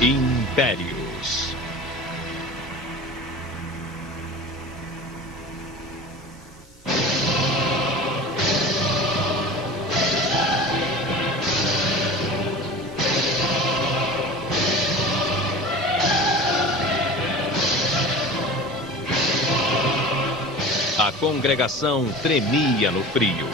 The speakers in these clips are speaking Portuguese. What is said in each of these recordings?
Impérios. A congregação tremia no frio.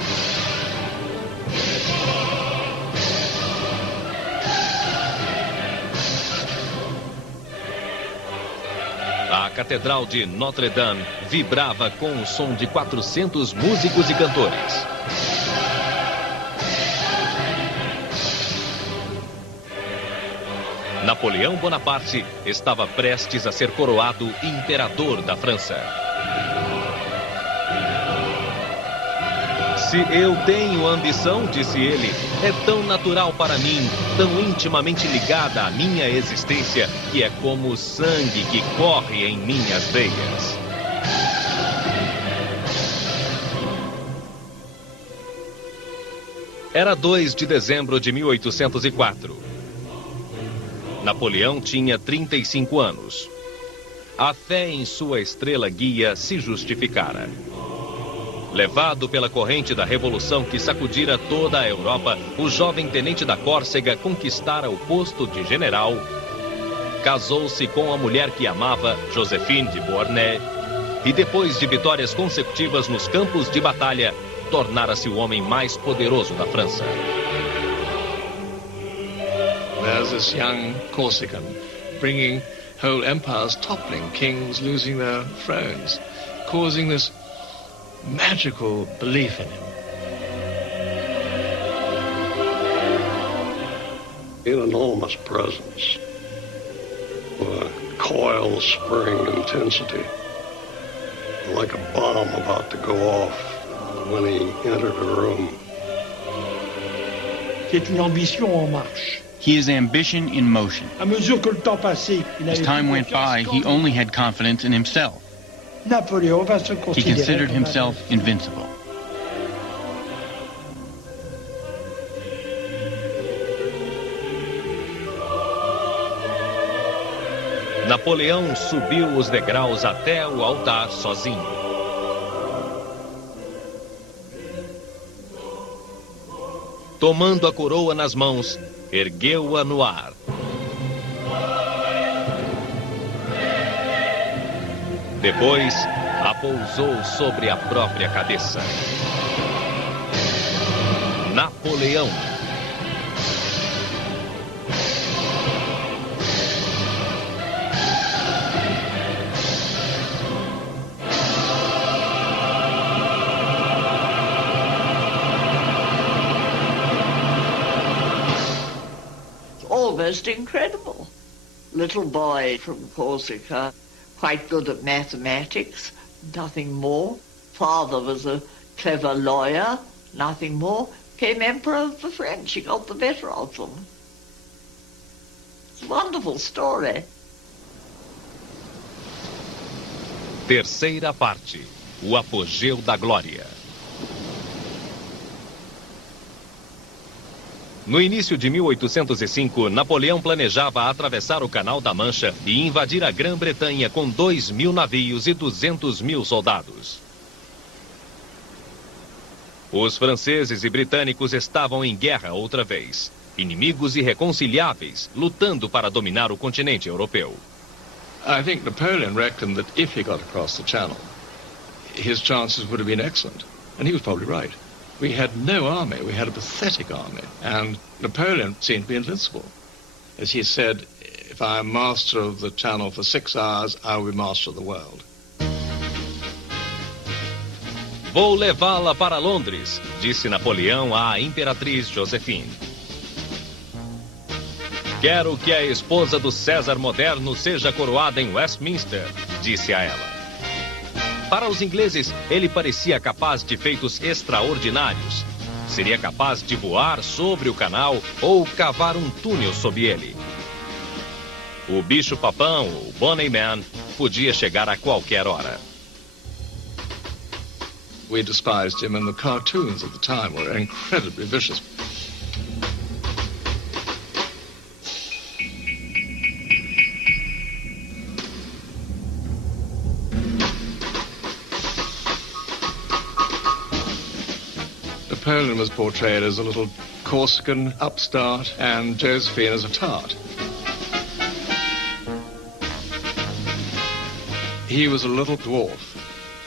A Catedral de Notre-Dame vibrava com o som de 400 músicos e cantores. Napoleão Bonaparte estava prestes a ser coroado imperador da França. Se eu tenho ambição, disse ele, é tão natural para mim, tão intimamente ligada à minha existência, que é como o sangue que corre em minhas veias. Era 2 de dezembro de 1804. Napoleão tinha 35 anos. A fé em sua estrela guia se justificara. Levado pela corrente da revolução que sacudira toda a Europa, o jovem tenente da Córcega conquistara o posto de general, casou-se com a mulher que amava, Joséphine de Beauharnais, e depois de vitórias consecutivas nos campos de batalha, tornara-se o homem mais poderoso da França. There's this young Corsican bringing whole empires toppling, kings losing their thrones, causing this magical belief in him. An enormous presence, with a coil of spring intensity, like a bomb about to go off when he entered the room. C'est une ambition en marche. He is ambition in motion. À mesure que le temps passait, As time went by, he only had confidence in himself. Napoléon va se He considérer considered comme himself invincible. Napoleão subiu os degraus até o altar sozinho. Tomando a coroa nas mãos, ergueu-a no ar. Depois, a pousou sobre a própria cabeça. Napoleão. Almost incredible. Little boy from Corsica, quite good at mathematics, nothing more. Father was a clever lawyer, nothing more. Came Emperor of the French, he got the better of them. It's a wonderful story. Terceira parte. O apogeu da glória. No início de 1805, Napoleão planejava atravessar o Canal da Mancha e invadir a Grã-Bretanha com 2.000 navios e 200.000 soldados. Os franceses e britânicos estavam em guerra outra vez, inimigos irreconciliáveis, lutando para dominar o continente europeu. I think Napoleon reckoned that if he got across the Channel, his chances would have been excellent. And he was probably right. We had no army, we had a pathetic army, and Napoleon seemed to be invincible. As he said, if I am master of the Channel for 6 hours, I will be master of the world. Vou levá-la para Londres, disse Napoleão à imperatriz Joséphine. Quero que a esposa do César moderno seja coroada em Westminster, disse a ela. Para os ingleses, ele parecia capaz de feitos extraordinários. Seria capaz de voar sobre o canal ou cavar um túnel sob ele. O bicho-papão, ou Bonnie Man, podia chegar a qualquer hora. We despised him, and the cartoons of the time were incredibly vicious. Napoleon was portrayed as a little Corsican upstart and Josephine as a tart. He was a little dwarf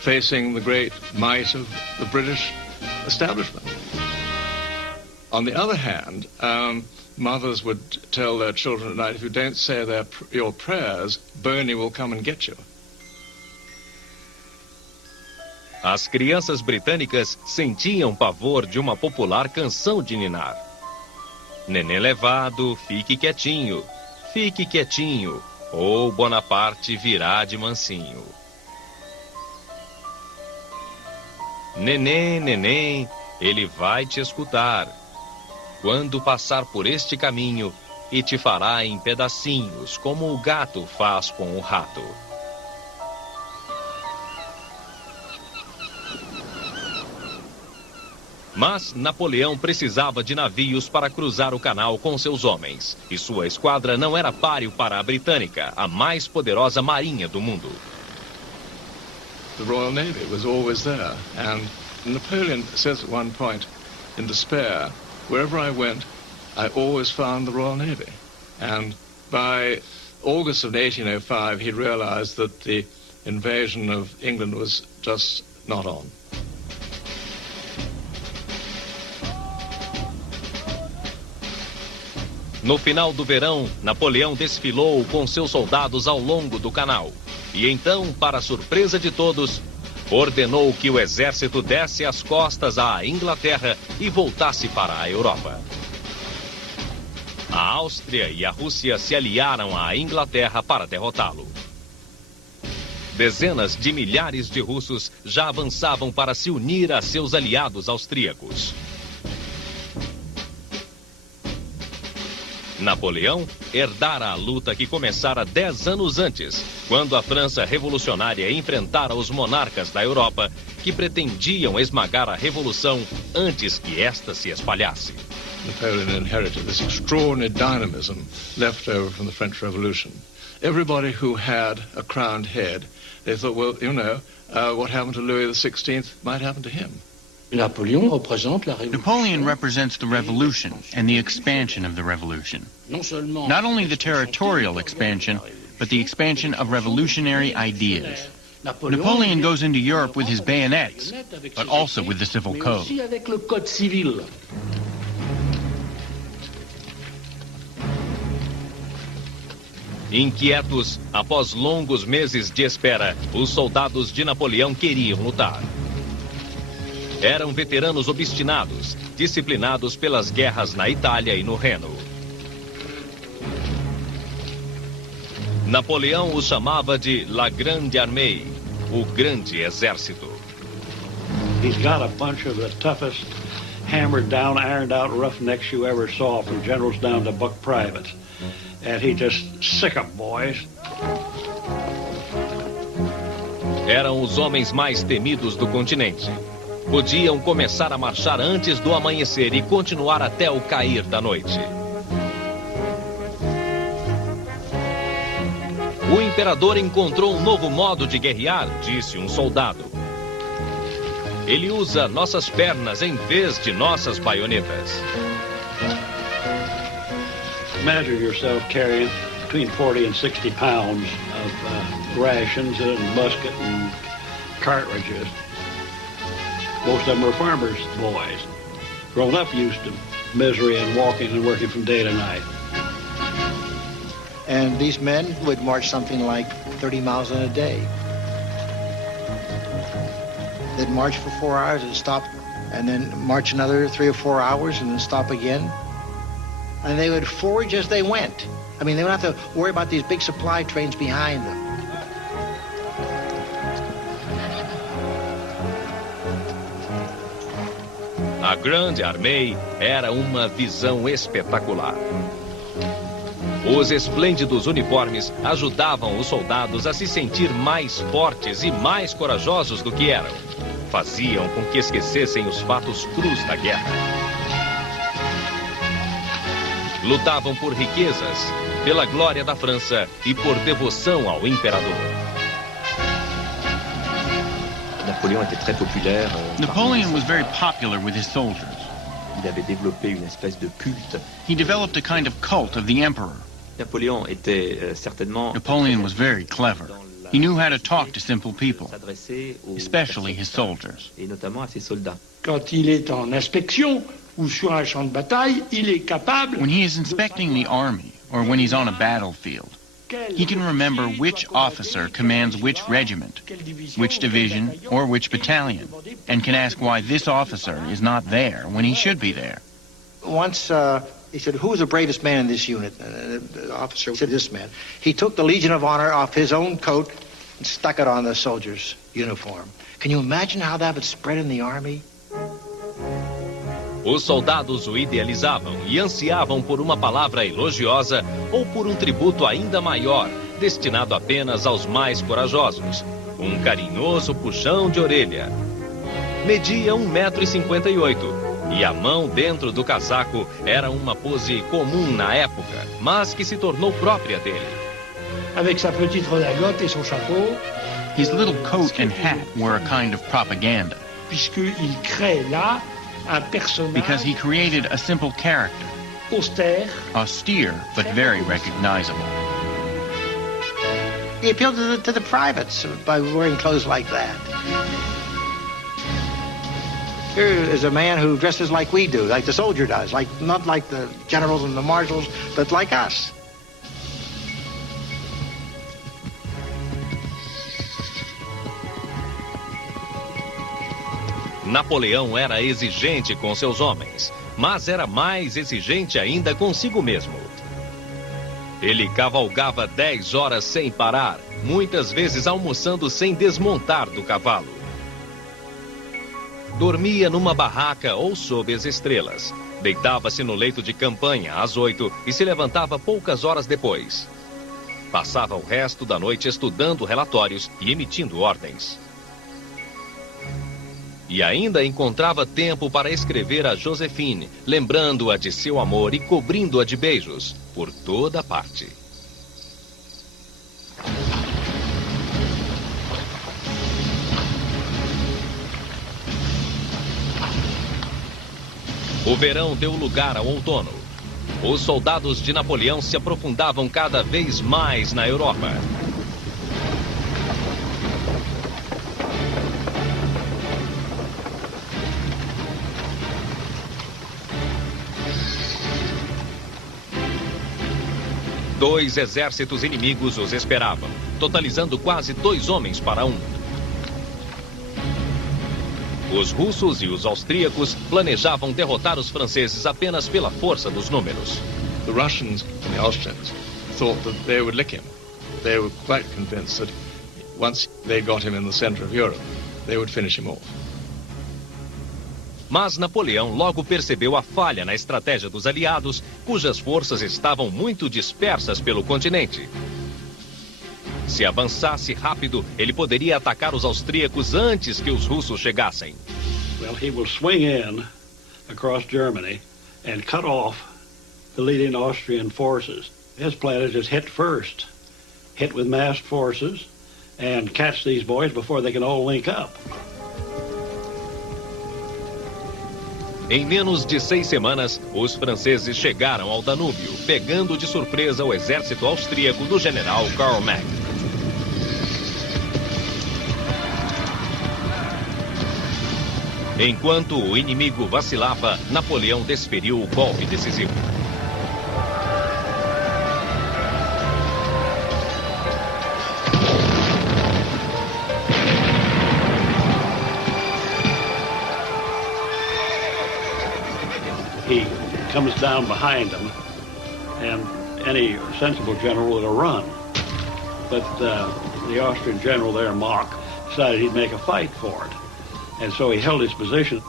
facing the great might of the British establishment. On the other hand, mothers would tell their children at night, if you don't say your prayers, Bernie will come and get you. As crianças britânicas sentiam pavor de uma popular canção de ninar. Neném levado, fique quietinho, ou Bonaparte virá de mansinho. Neném, neném, ele vai te escutar quando passar por este caminho e te fará em pedacinhos, como o gato faz com o rato. Mas Napoleão precisava de navios para cruzar o canal com seus homens, e sua esquadra não era páreo para a britânica, a mais poderosa marinha do mundo. The Royal Navy was always there, and Napoleon says at one point, in despair, wherever I went, I always found the Royal Navy. And by August of 1805, he realized that the invasion of England was just not on. No final do verão, Napoleão desfilou com seus soldados ao longo do canal. E então, para surpresa de todos, ordenou que o exército desse as costas à Inglaterra e voltasse para a Europa. A Áustria e a Rússia se aliaram à Inglaterra para derrotá-lo. Dezenas de milhares de russos já avançavam para se unir a seus aliados austríacos. Napoleão herdara a luta que começara 10 anos antes, quando a França revolucionária enfrentara os monarcas da Europa que pretendiam esmagar a revolução antes que esta se espalhasse. Napoleon inherited this extraordinary dynamism left over from the French Revolution. Everybody who had a crowned head, they thought, well, you know, what happened to Louis XVI might happen to him. Napoleon represents the revolution and the expansion of the revolution. Not only the territorial expansion, but the expansion of revolutionary ideas. Napoleon goes into Europe with his bayonets, but also with the civil code. Inquietos, após longos meses de espera, os soldados de Napoleão queriam lutar. Eram veteranos obstinados, disciplinados pelas guerras na Itália e no Reno. Napoleão os chamava de La Grande Armée, o grande exército. He's got a bunch of the toughest, hammered down, ironed out roughnecks you ever saw, from generals down to buck privates. And he just sick 'em, boys. Eram os homens mais temidos do continente. Podiam começar a marchar antes do amanhecer e continuar até o cair da noite. O imperador encontrou um novo modo de guerrear, disse um soldado. Ele usa nossas pernas em vez de nossas baionetas. Imagine yourself carrying between 40 and 60 pounds of rations and musket and cartridges. Most of them were farmers' boys, grown up used to misery and walking and working from day to night. And these men would march something like 30 miles in a day. They'd march for 4 hours and stop, and then march another 3 or 4 hours and then stop again. And they would forage as they went. I mean, they don't have to worry about these big supply trains behind them. A Grande Armée era uma visão espetacular. Os esplêndidos uniformes ajudavam os soldados a se sentir mais fortes e mais corajosos do que eram. Faziam com que esquecessem os fatos crus da guerra. Lutavam por riquezas, pela glória da França e por devoção ao imperador. Napoléon était très populaire. Napoleon was very popular with his soldiers. Il avait développé une espèce de culte. He developed a kind of cult of the emperor. Napoléon était certainement. Napoleon was very clever. He knew how to talk to simple people, especially his soldiers. Et notamment à ses soldats. Quand il est en inspection ou sur un champ de bataille, il est capable. When he is inspecting the army or when he's on a battlefield, he can remember which officer commands which regiment, which division, or which battalion, and can ask why this officer is not there when he should be there. Once he said, "Who was the bravest man in this unit?" The officer said, "This man." He took the Legion of Honor off his own coat and stuck it on the soldier's uniform. Can you imagine how that would spread in the army? Os soldados o idealizavam e ansiavam por uma palavra elogiosa ou por um tributo ainda maior, destinado apenas aos mais corajosos. Um carinhoso puxão de orelha. Media 1,58 m e a mão dentro do casaco era uma pose comum na época, mas que se tornou própria dele. Avec sa petite redingote et son chapeau. His little coat and hat were a kind of propaganda. Puisqu'il crée là un personnage. Because he created a simple character. Austère. Austere, but very recognizable. He appealed to the privates by wearing clothes like that. Here is a man who dresses like we do, like the soldier does, not like the generals and the marshals, but like us. Napoleão era exigente com seus homens, mas era mais exigente ainda consigo mesmo. Ele cavalgava 10 horas sem parar, muitas vezes almoçando sem desmontar do cavalo. Dormia numa barraca ou sob as estrelas. Deitava-se no leito de campanha às 8 e se levantava poucas horas depois. Passava o resto da noite estudando relatórios e emitindo ordens. E ainda encontrava tempo para escrever a Josephine, lembrando-a de seu amor e cobrindo-a de beijos por toda parte. O verão deu lugar ao outono. Os soldados de Napoleão se aprofundavam cada vez mais na Europa. Dois exércitos inimigos os esperavam, totalizando quase 2 homens para 1. Os russos e os austríacos planejavam derrotar os franceses apenas pela força dos números. The Russians and the Austrians thought that they would lick him. They were quite convinced that once they got him in the center of Europe, they would finish him off. Mas Napoleão logo percebeu a falha na estratégia dos aliados, cujas forças estavam muito dispersas pelo continente. Se avançasse rápido, ele poderia atacar os austríacos antes que os russos chegassem. Well, he will swing in across Germany and cut off the leading Austrian forces. His plan is just hit first, hit with massed forces, and catch these boys before they can all link up. Em menos de 6 semanas, os franceses chegaram ao Danúbio, pegando de surpresa o exército austríaco do general Karl Marx. Enquanto o inimigo vacilava, Napoleão desferiu o golpe decisivo. He comes down behind them, and any sensible general would have run. But the Austrian general there, Mock, decided he'd make a fight for it. And so he held his position.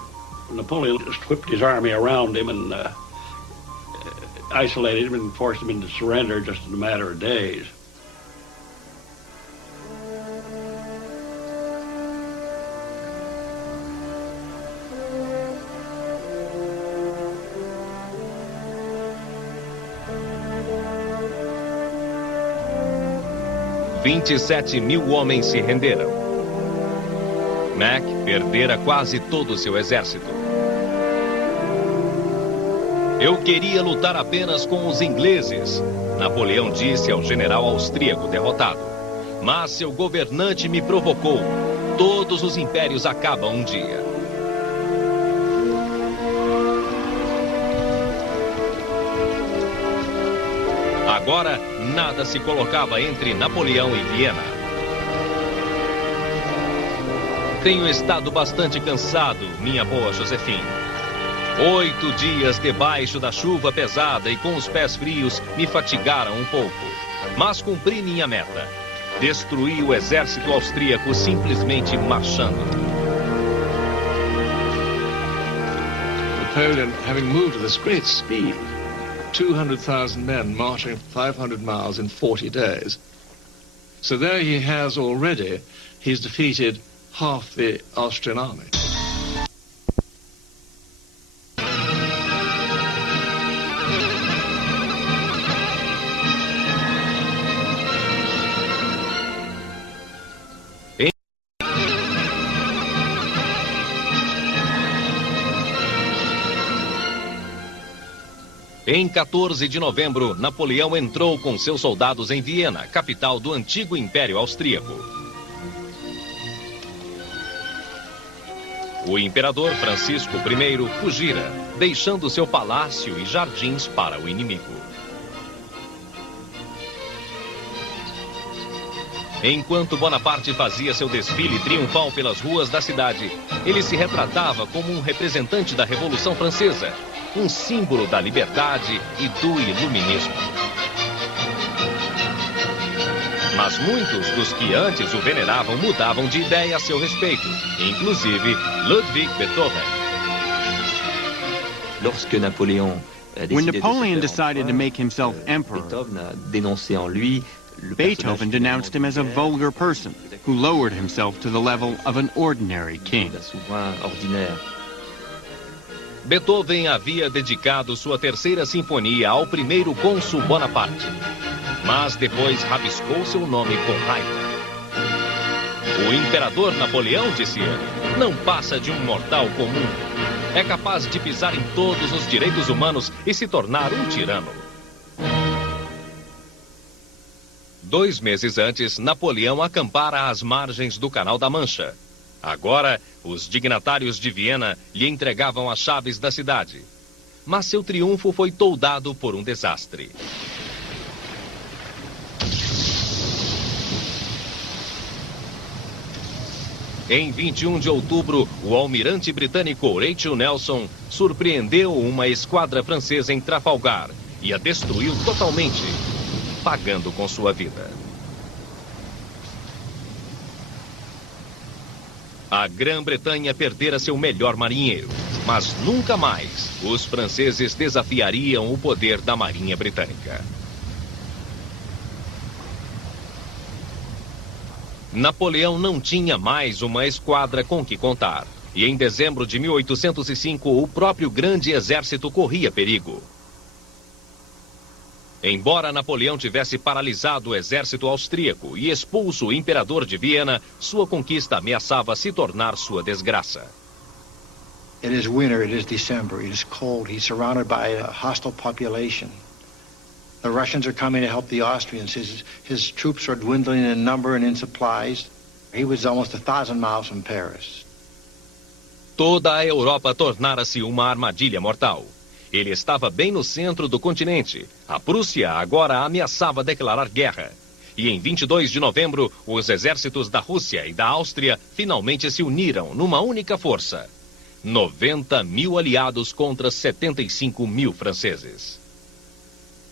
Napoleon just whipped his army around him and isolated him and forced him into surrender just in a matter of days. $27.000 homens se renderam. Mack perdera quase todo o seu exército. Eu queria lutar apenas com os ingleses, Napoleão disse ao general austríaco derrotado. Mas seu governante me provocou. Todos os impérios acabam um dia. Agora, nada se colocava entre Napoleão e Viena. Tenho estado bastante cansado, minha boa Josephine. 8 dias debaixo da chuva pesada e com os pés frios me fatigaram um pouco. Mas cumpri minha meta. Destruí o exército austríaco simplesmente marchando. Napoleon, having moved at this great speed, 200,000 men marching 500 miles in 40 days. So there he has already, he's defeated half the Austrian army. Em 14 de novembro, Napoleão entrou com seus soldados em Viena, capital do antigo Império Austríaco. O imperador Francisco I fugira, deixando seu palácio e jardins para o inimigo. Enquanto Bonaparte fazia seu desfile triunfal pelas ruas da cidade, ele se retratava como um representante da Revolução Francesa, um símbolo da liberdade e do iluminismo. Mas muitos dos que antes o veneravam mudavam de ideia a seu respeito, inclusive Ludwig Beethoven. Lorsque Napoléon When Napoleon decided to make himself emperor, Beethoven a dénoncé en lui Beethoven denounced him as a vulgar person who lowered himself to the level of an ordinary king. Beethoven havia dedicado sua terceira sinfonia ao primeiro cônsul Bonaparte, mas depois rabiscou seu nome com raiva. O imperador Napoleão, disse ele, não passa de um mortal comum. É capaz de pisar em todos os direitos humanos e se tornar um tirano. 2 meses antes, Napoleão acampara às margens do Canal da Mancha. Agora, os dignatários de Viena lhe entregavam as chaves da cidade. Mas seu triunfo foi toldado por um desastre. Em 21 de outubro, o almirante britânico Rachel Nelson surpreendeu uma esquadra francesa em Trafalgar e a destruiu totalmente, pagando com sua vida. A Grã-Bretanha perdera seu melhor marinheiro, mas nunca mais os franceses desafiariam o poder da Marinha Britânica. Napoleão não tinha mais uma esquadra com que contar, e em dezembro de 1805 o próprio grande exército corria perigo. Embora Napoleão tivesse paralisado o exército austríaco e expulso o imperador de Viena, sua conquista ameaçava se tornar sua desgraça. It is winter, it is December, it is cold, he's surrounded by a hostile population. The Russians are coming to help the Austrians. His troops are dwindling in number and in supplies. He was almost 1,000 miles from Paris. Toda a Europa tornara-se uma armadilha mortal. Ele estava bem no centro do continente. A Prússia agora ameaçava declarar guerra. E em 22 de novembro, os exércitos da Rússia e da Áustria finalmente se uniram numa única força. 90.000 aliados contra 75.000 franceses.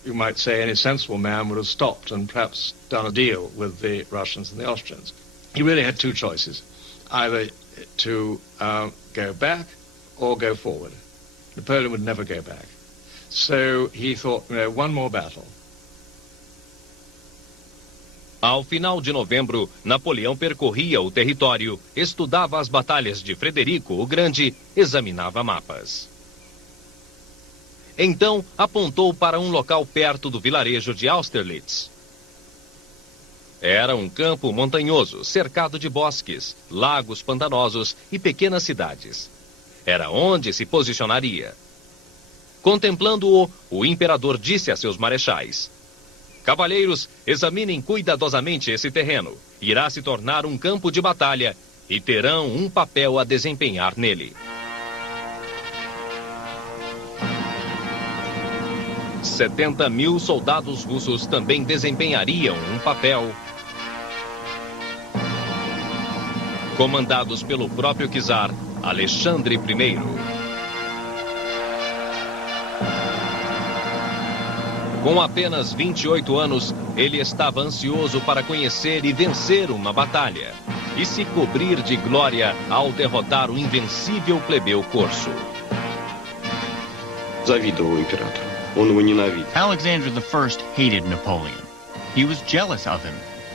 You might say any sensible man would have stopped and perhaps done a deal with the Russians and the Austrians. He really had 2 choices, either to go back or go forward. Napoleon would never go back. So he thought, one more battle. Ao final de novembro, Napoleão percorria o território, estudava as batalhas de Frederico o Grande, examinava mapas. Então, apontou para um local perto do vilarejo de Austerlitz. Era um campo montanhoso, cercado de bosques, lagos pantanosos e pequenas cidades. Era onde se posicionaria. Contemplando-o, o imperador disse a seus marechais: "Cavalheiros, examinem cuidadosamente esse terreno. Irá se tornar um campo de batalha e terão um papel a desempenhar nele." 70.000 soldados russos também desempenhariam um papel, comandados pelo próprio czar Alexandre I. Com apenas 28 anos, ele estava ansioso para conhecer e vencer uma batalha e se cobrir de glória ao derrotar o invencível plebeu corso. Завидовал императору. Он его ненавидит. Alexander I hated Napoleon. He was jealous of him.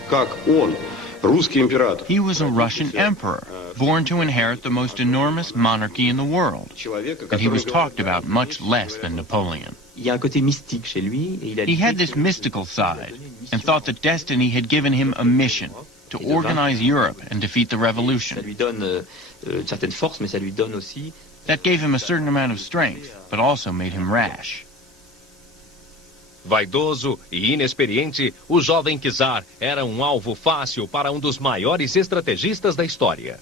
Как он, русский император, He was a Russian emperor, born to inherit the most enormous monarchy in the world, and he was talked about much less than Napoleon. Il y a un côté mystique chez lui. Et il a He had this mystical side and thought that destiny had given him a mission to organize Europe and defeat the Ça revolution. lui donne une certaine force, mais ça lui donne aussi... That gave him a certain amount of strength, but also made him rash. Vaidoso e inexperiente, o jovem czar era um alvo fácil para um dos maiores estrategistas da história.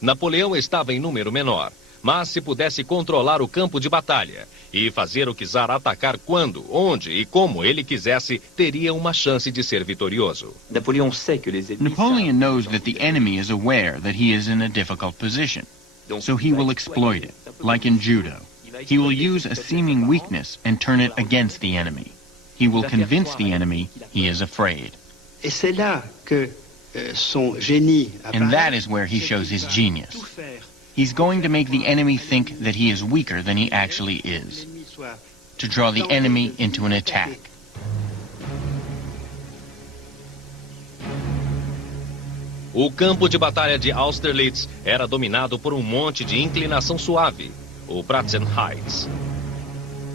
Napoleão estava em número menor, mas se pudesse controlar o campo de batalha e fazer o czar atacar quando, onde e como ele quisesse, teria uma chance de ser vitorioso. Napoleon sait que les ennemis... Napoleon knows that the enemy is aware that he is in a difficult position, so he will exploit it, like in judo. He will use a seeming weakness and turn it against the enemy. He will convince the enemy he is afraid. Et c'est là que son génie And that is where he shows his genius. He's going to make the enemy think that he is weaker than he actually is, to draw the enemy into an attack. O campo de batalha de Austerlitz era dominado por um monte de inclinação suave, o Pratzen Heights.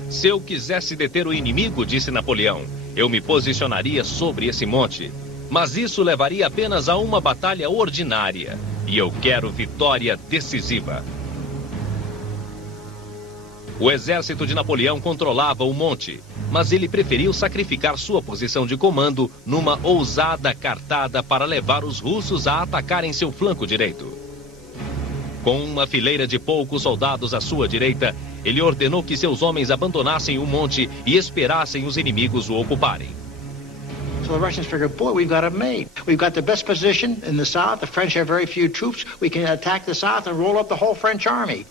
Se eu quisesse deter o inimigo, disse Napoleão, eu me posicionaria sobre esse monte. Mas isso levaria apenas a uma batalha ordinária. E eu quero vitória decisiva. O exército de Napoleão controlava o monte, mas ele preferiu sacrificar sua posição de comando numa ousada cartada para levar os russos a atacarem seu flanco direito. Com uma fileira de poucos soldados à sua direita, ele ordenou que seus homens abandonassem o monte e esperassem os inimigos o ocuparem. So the Russians figured, boy, we've got it made. We've got the best position in the south. The French have very few troops. We can attack the south and roll up the whole French army.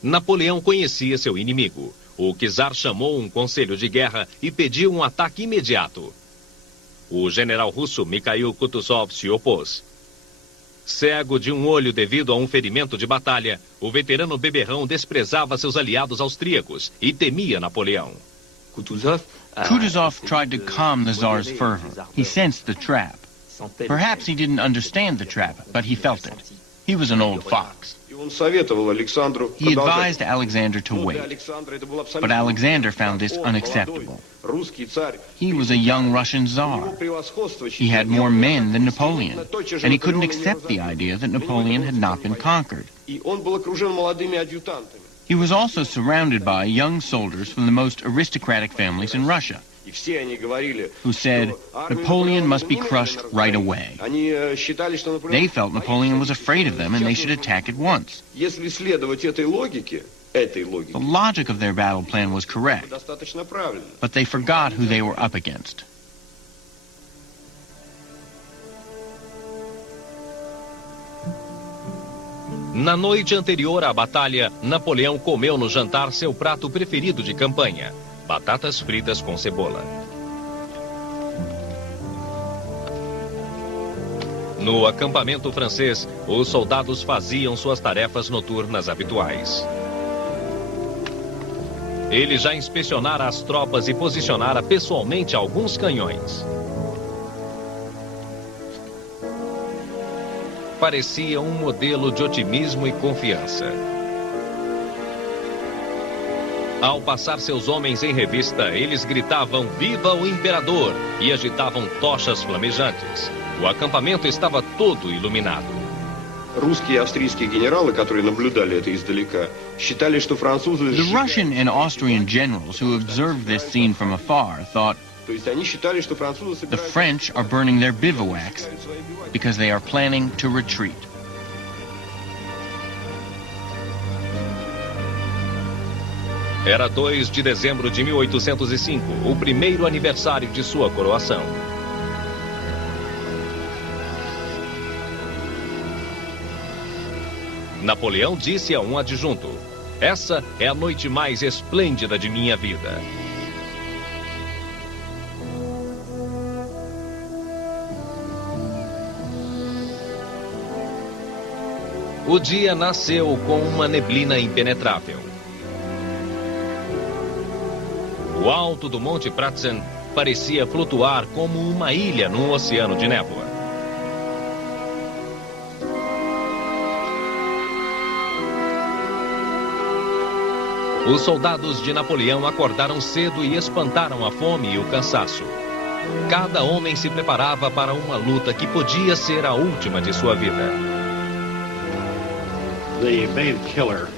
Napoleão conhecia seu inimigo. O czar chamou um conselho de guerra e pediu um ataque imediato. O general russo Mikhail Kutuzov se opôs. Cego de um olho devido a um ferimento de batalha, o veterano beberrão desprezava seus aliados austríacos e temia Napoleão. Kutuzov tried to calm the Tsar's fervor. He sensed the trap. Perhaps he didn't understand the trap, but he felt it. He was an old fox. He advised Alexander to wait, but Alexander found this unacceptable. He was a young Russian Tsar. He had more men than Napoleon, and he couldn't accept the idea that Napoleon had not been conquered. He was also surrounded by young soldiers from the most aristocratic families in Russia, who said Napoleon must be crushed right away. They felt Napoleon was afraid of them and they should attack at once. The logic of their battle plan was correct, but they forgot who they were up against. Na noite anterior à batalha, Napoleão comeu no jantar seu prato preferido de campanha, batatas fritas com cebola. No acampamento francês, os soldados faziam suas tarefas noturnas habituais. Ele já inspecionara as tropas e posicionara pessoalmente alguns canhões. Parecia um modelo de otimismo e confiança. Ao passar seus homens em revista, eles gritavam "Viva o Imperador!" e agitavam tochas flamejantes. O acampamento estava todo iluminado. Русские и австрийские генералы, которые наблюдали это издалека, считали, что французы... The Russian and Austrian generals who observed this scene from afar thought То есть они считали, что французы the French are burning their bivouacs because they are planning to retreat. Era 2 de dezembro de 1805, o primeiro aniversário de sua coroação. Napoleão disse a um adjunto: "Essa é a noite mais esplêndida de minha vida." O dia nasceu com uma neblina impenetrável. O alto do Monte Pratzen parecia flutuar como uma ilha num oceano de névoa. Os soldados de Napoleão acordaram cedo e espantaram a fome e o cansaço. Cada homem se preparava para uma luta que podia ser a última de sua vida. The main killer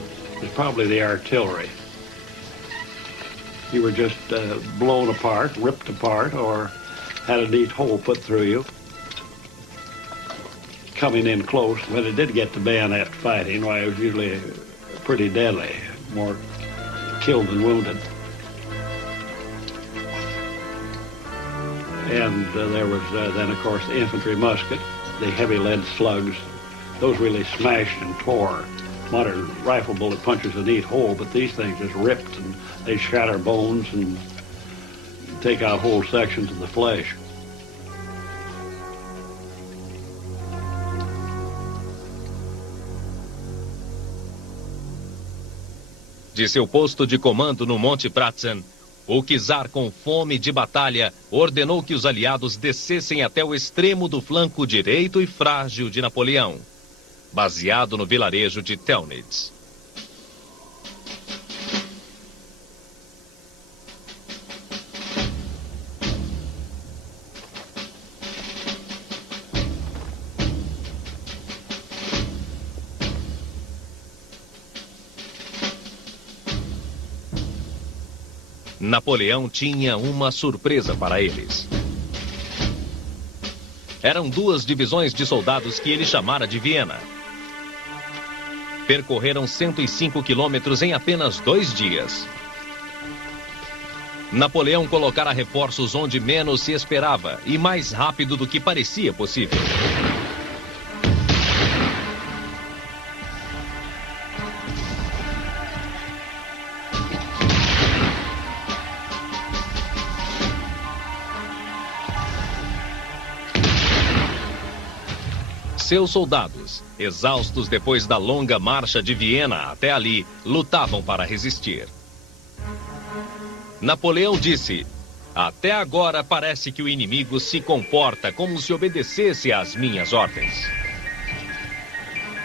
is probably the artillery. You were just blown apart, ripped apart, or had a neat hole put through you. Coming in close, when it did get to bayonet fighting, why, it was usually pretty deadly, more killed than wounded. And there was then, of course, the infantry musket, the heavy lead slugs. Those really smashed and tore. Modern rifle bullet punches a neat hole, but these things just ripped and they shatter bones and take out whole sections of the flesh. De seu posto de comando no Monte Pratzen, o czar, com fome de batalha, ordenou que os aliados descessem até o extremo do flanco direito e frágil de Napoleão, baseado no vilarejo de Telnitz. Napoleão tinha uma surpresa para eles. Eram 2 divisões de soldados que ele chamara de Viena. Percorreram 105 quilômetros em apenas 2 dias. Napoleão colocara reforços onde menos se esperava e mais rápido do que parecia possível. Seus soldados, exaustos depois da longa marcha de Viena até ali, lutavam para resistir. Napoleão disse: "Até agora parece que o inimigo se comporta como se obedecesse às minhas ordens."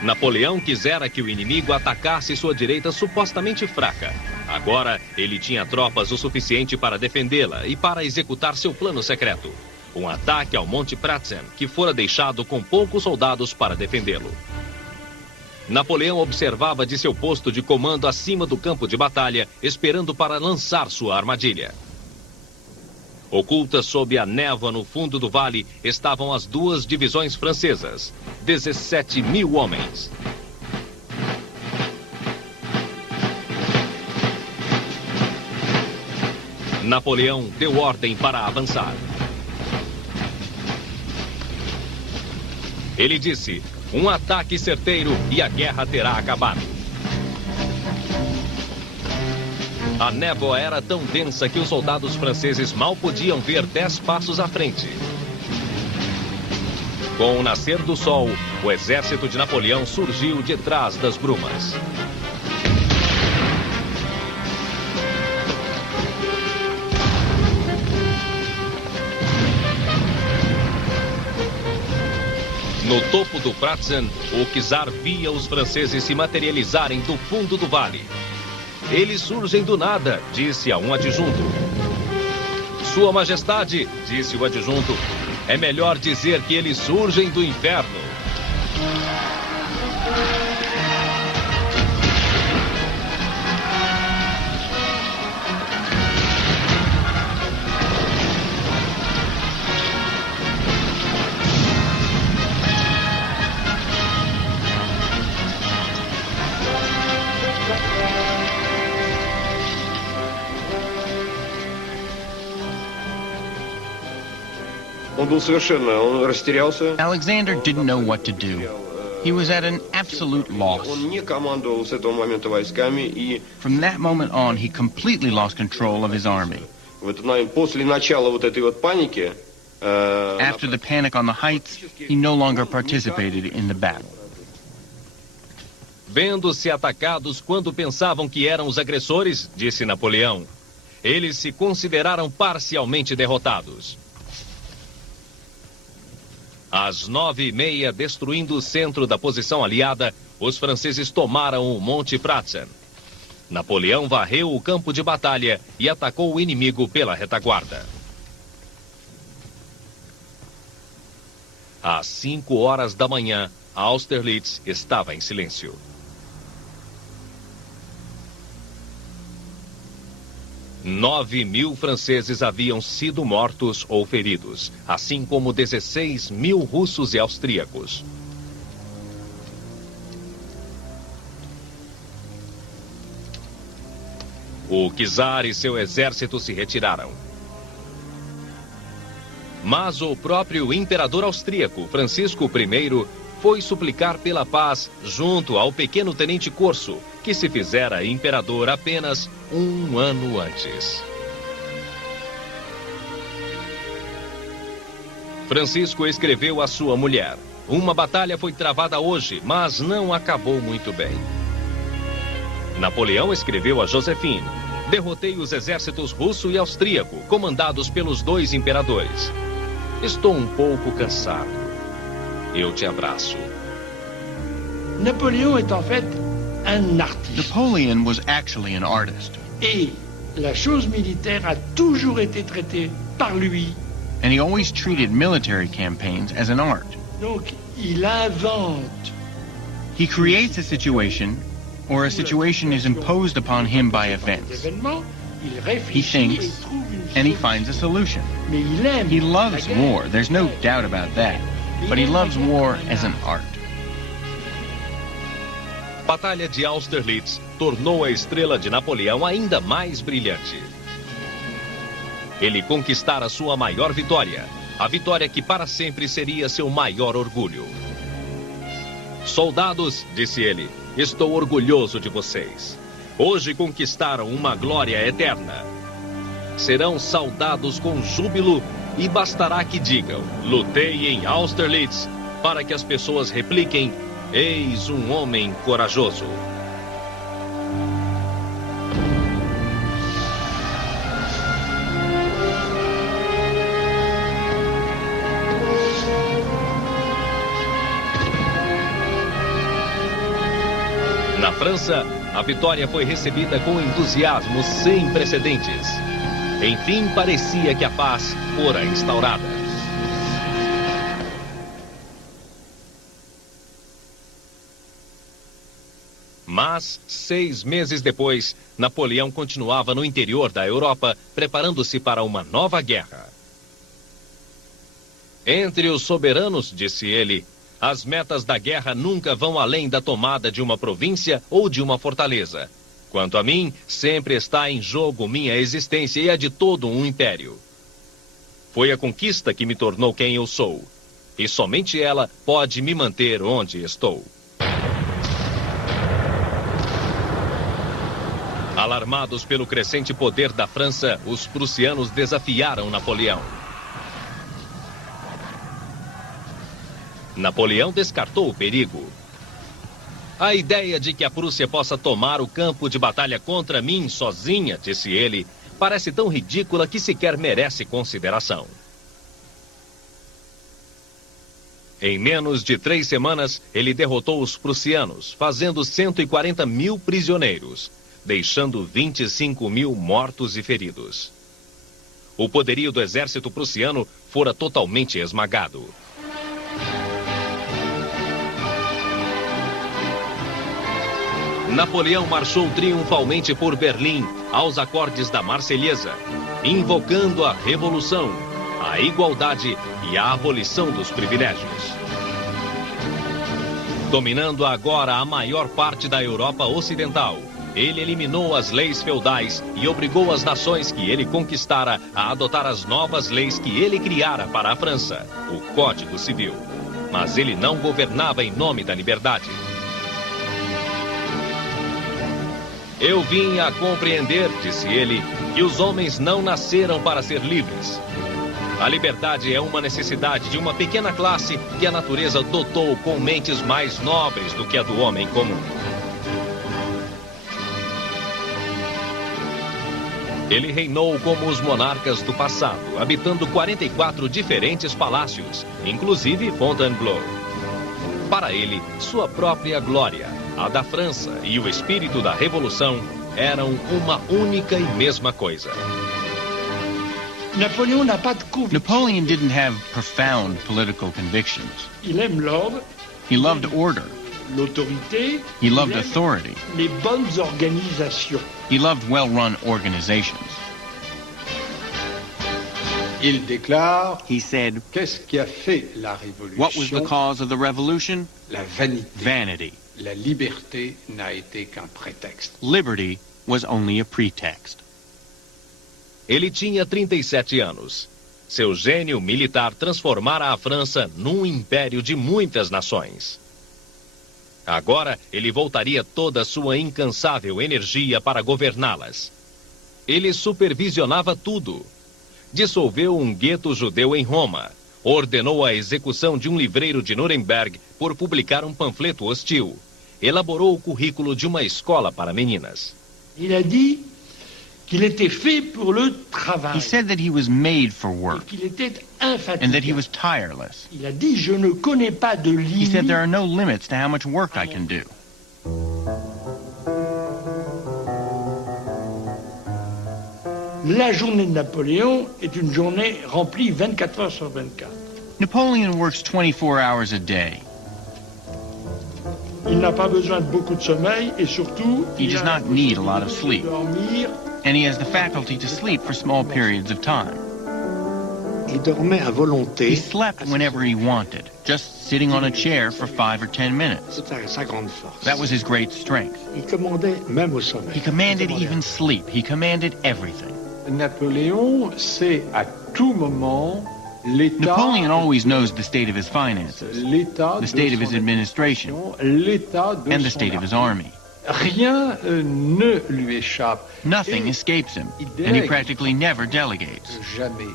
Napoleão quisera que o inimigo atacasse sua direita supostamente fraca. Agora, ele tinha tropas o suficiente para defendê-la e para executar seu plano secreto. Um ataque ao Monte Pratzen, que fora deixado com poucos soldados para defendê-lo. Napoleão observava de seu posto de comando acima do campo de batalha, esperando para lançar sua armadilha. Ocultas sob a névoa no fundo do vale estavam as 2 divisões francesas, 17.000 homens. Napoleão deu ordem para avançar. Ele disse: "Um ataque certeiro e a guerra terá acabado." A névoa era tão densa que os soldados franceses mal podiam ver 10 passos à frente. Com o nascer do sol, o exército de Napoleão surgiu de trás das brumas. No topo do Pratzen, o czar via os franceses se materializarem do fundo do vale. eles surgem do nada, disse a um adjunto. Sua Majestade, disse o adjunto, é melhor dizer que eles surgem do inferno. Alexander didn't know what to do. He was at an absolute loss. From that moment on, he completely lost control of his army. After the panic on the heights, he no longer participated in the battle. Vendo-se atacados quando pensavam que eram os agressores, disse Napoleão, eles se consideraram parcialmente derrotados. Às 9h30, destruindo o centro da posição aliada, os franceses tomaram o Monte Pratzen. Napoleão varreu o campo de batalha e atacou o inimigo pela retaguarda. Às 5h da manhã, Austerlitz estava em silêncio. Nove 9.000 franceses haviam sido mortos ou feridos, assim como 16.000 russos e austríacos. O czar e seu exército se retiraram. Mas o próprio imperador austríaco, Francisco I, foi suplicar pela paz junto ao pequeno tenente Corso, que se fizera imperador apenas um ano antes. Francisco escreveu à sua mulher: uma batalha foi travada hoje, mas não acabou muito bem. Napoleão escreveu a Joséphine: derrotei os exércitos russo e austríaco, comandados pelos dois imperadores. Estou um pouco cansado. Eu te abraço. Napoléon est en fait un artiste. Napoleon was actually an artist. Et la chose militaire a toujours été traitée par lui. And he always treated military campaigns as an art. Donc, il invente. He creates a situation, or a situation is imposed upon him by events. He thinks, and he finds a solution. He loves war, there's no doubt about that. But he loves war as an art. Batalha de Austerlitz tornou a estrela de Napoleão ainda mais brilhante. Ele conquistara sua maior vitória, a vitória que para sempre seria seu maior orgulho. Soldados, disse ele, estou orgulhoso de vocês. Hoje conquistaram uma glória eterna. Serão saudados com júbilo e bastará que digam, lutei em Austerlitz, para que as pessoas repliquem, eis um homem corajoso. Na França, a vitória foi recebida com entusiasmo sem precedentes. Enfim, parecia que a paz fora instaurada. Mas, 6 meses depois, Napoleão continuava no interior da Europa, preparando-se para uma nova guerra. Entre os soberanos, disse ele, as metas da guerra nunca vão além da tomada de uma província ou de uma fortaleza. Quanto a mim, sempre está em jogo minha existência e a de todo um império. Foi a conquista que me tornou quem eu sou. E somente ela pode me manter onde estou. Alarmados pelo crescente poder da França, os prussianos desafiaram Napoleão. Napoleão descartou o perigo. A ideia de que a Prússia possa tomar o campo de batalha contra mim sozinha, disse ele, parece tão ridícula que sequer merece consideração. Em menos de 3 semanas, ele derrotou os prussianos, fazendo 140.000 prisioneiros. deixando 25.000 mortos e feridos. O poderio do exército prussiano fora totalmente esmagado. Napoleão marchou triunfalmente por Berlim, aos acordes da Marselhesa, invocando a revolução, a igualdade e a abolição dos privilégios. Dominando agora a maior parte da Europa Ocidental, ele eliminou as leis feudais e obrigou as nações que ele conquistara a adotar as novas leis que ele criara para a França, o Código Civil. Mas ele não governava em nome da liberdade. Eu vim a compreender, disse ele, que os homens não nasceram para ser livres. A liberdade é uma necessidade de uma pequena classe que a natureza dotou com mentes mais nobres do que a do homem comum. Ele reinou como os monarcas do passado, habitando 44 diferentes palácios, inclusive Fontainebleau. Para ele, sua própria glória, a da França e o espírito da Revolução eram uma única e mesma coisa. Napoleon didn't have profound political convictions. Il aime l'ordre. He loved order. L'autorité. He loved authority. Les bonnes organisations. He loved well-run organizations. Il déclare, he said, qu'est-ce qui a fait la révolution? What was the cause of the revolution? La vanité. Vanity. La liberté n'a été qu'un prétexte. Liberty was only a pretext. Ele tinha 37 anos. Seu gênio militar transformara a França num império de muitas nações. Agora, ele voltaria toda a sua incansável energia para governá-las. Ele supervisionava tudo. Dissolveu um gueto judeu em Roma. Ordenou a execução de um livreiro de Nuremberg por publicar um panfleto hostil. Elaborou o currículo de uma escola para meninas. Il a dit qu'il était fait pour le travail. He said that he was made for work. Qu'il était infatigable. And that he was tireless. Il a dit, je ne connais pas de limite. He said there are no limits to how much work I can do. La journée de Napoléon est une journée remplie 24 heures sur 24. Napoleon works 24 hours a day. Il n'a pas besoin de beaucoup de sommeil et surtout, he does not need a lot of sleep. And he has the faculty to sleep for small periods of time. Il dormait à volonté. He slept whenever he wanted, just sitting on a chair for 5 or 10 minutes. That was his great strength. Il commandait même au sommeil. He commanded even sleep. He commanded everything. Napoléon sait à tout moment Napoleon always knows the state of his finances, the state of his administration, and the state of his army. Rien ne lui échappe. Nothing escapes him, and he practically never delegates. Jamais.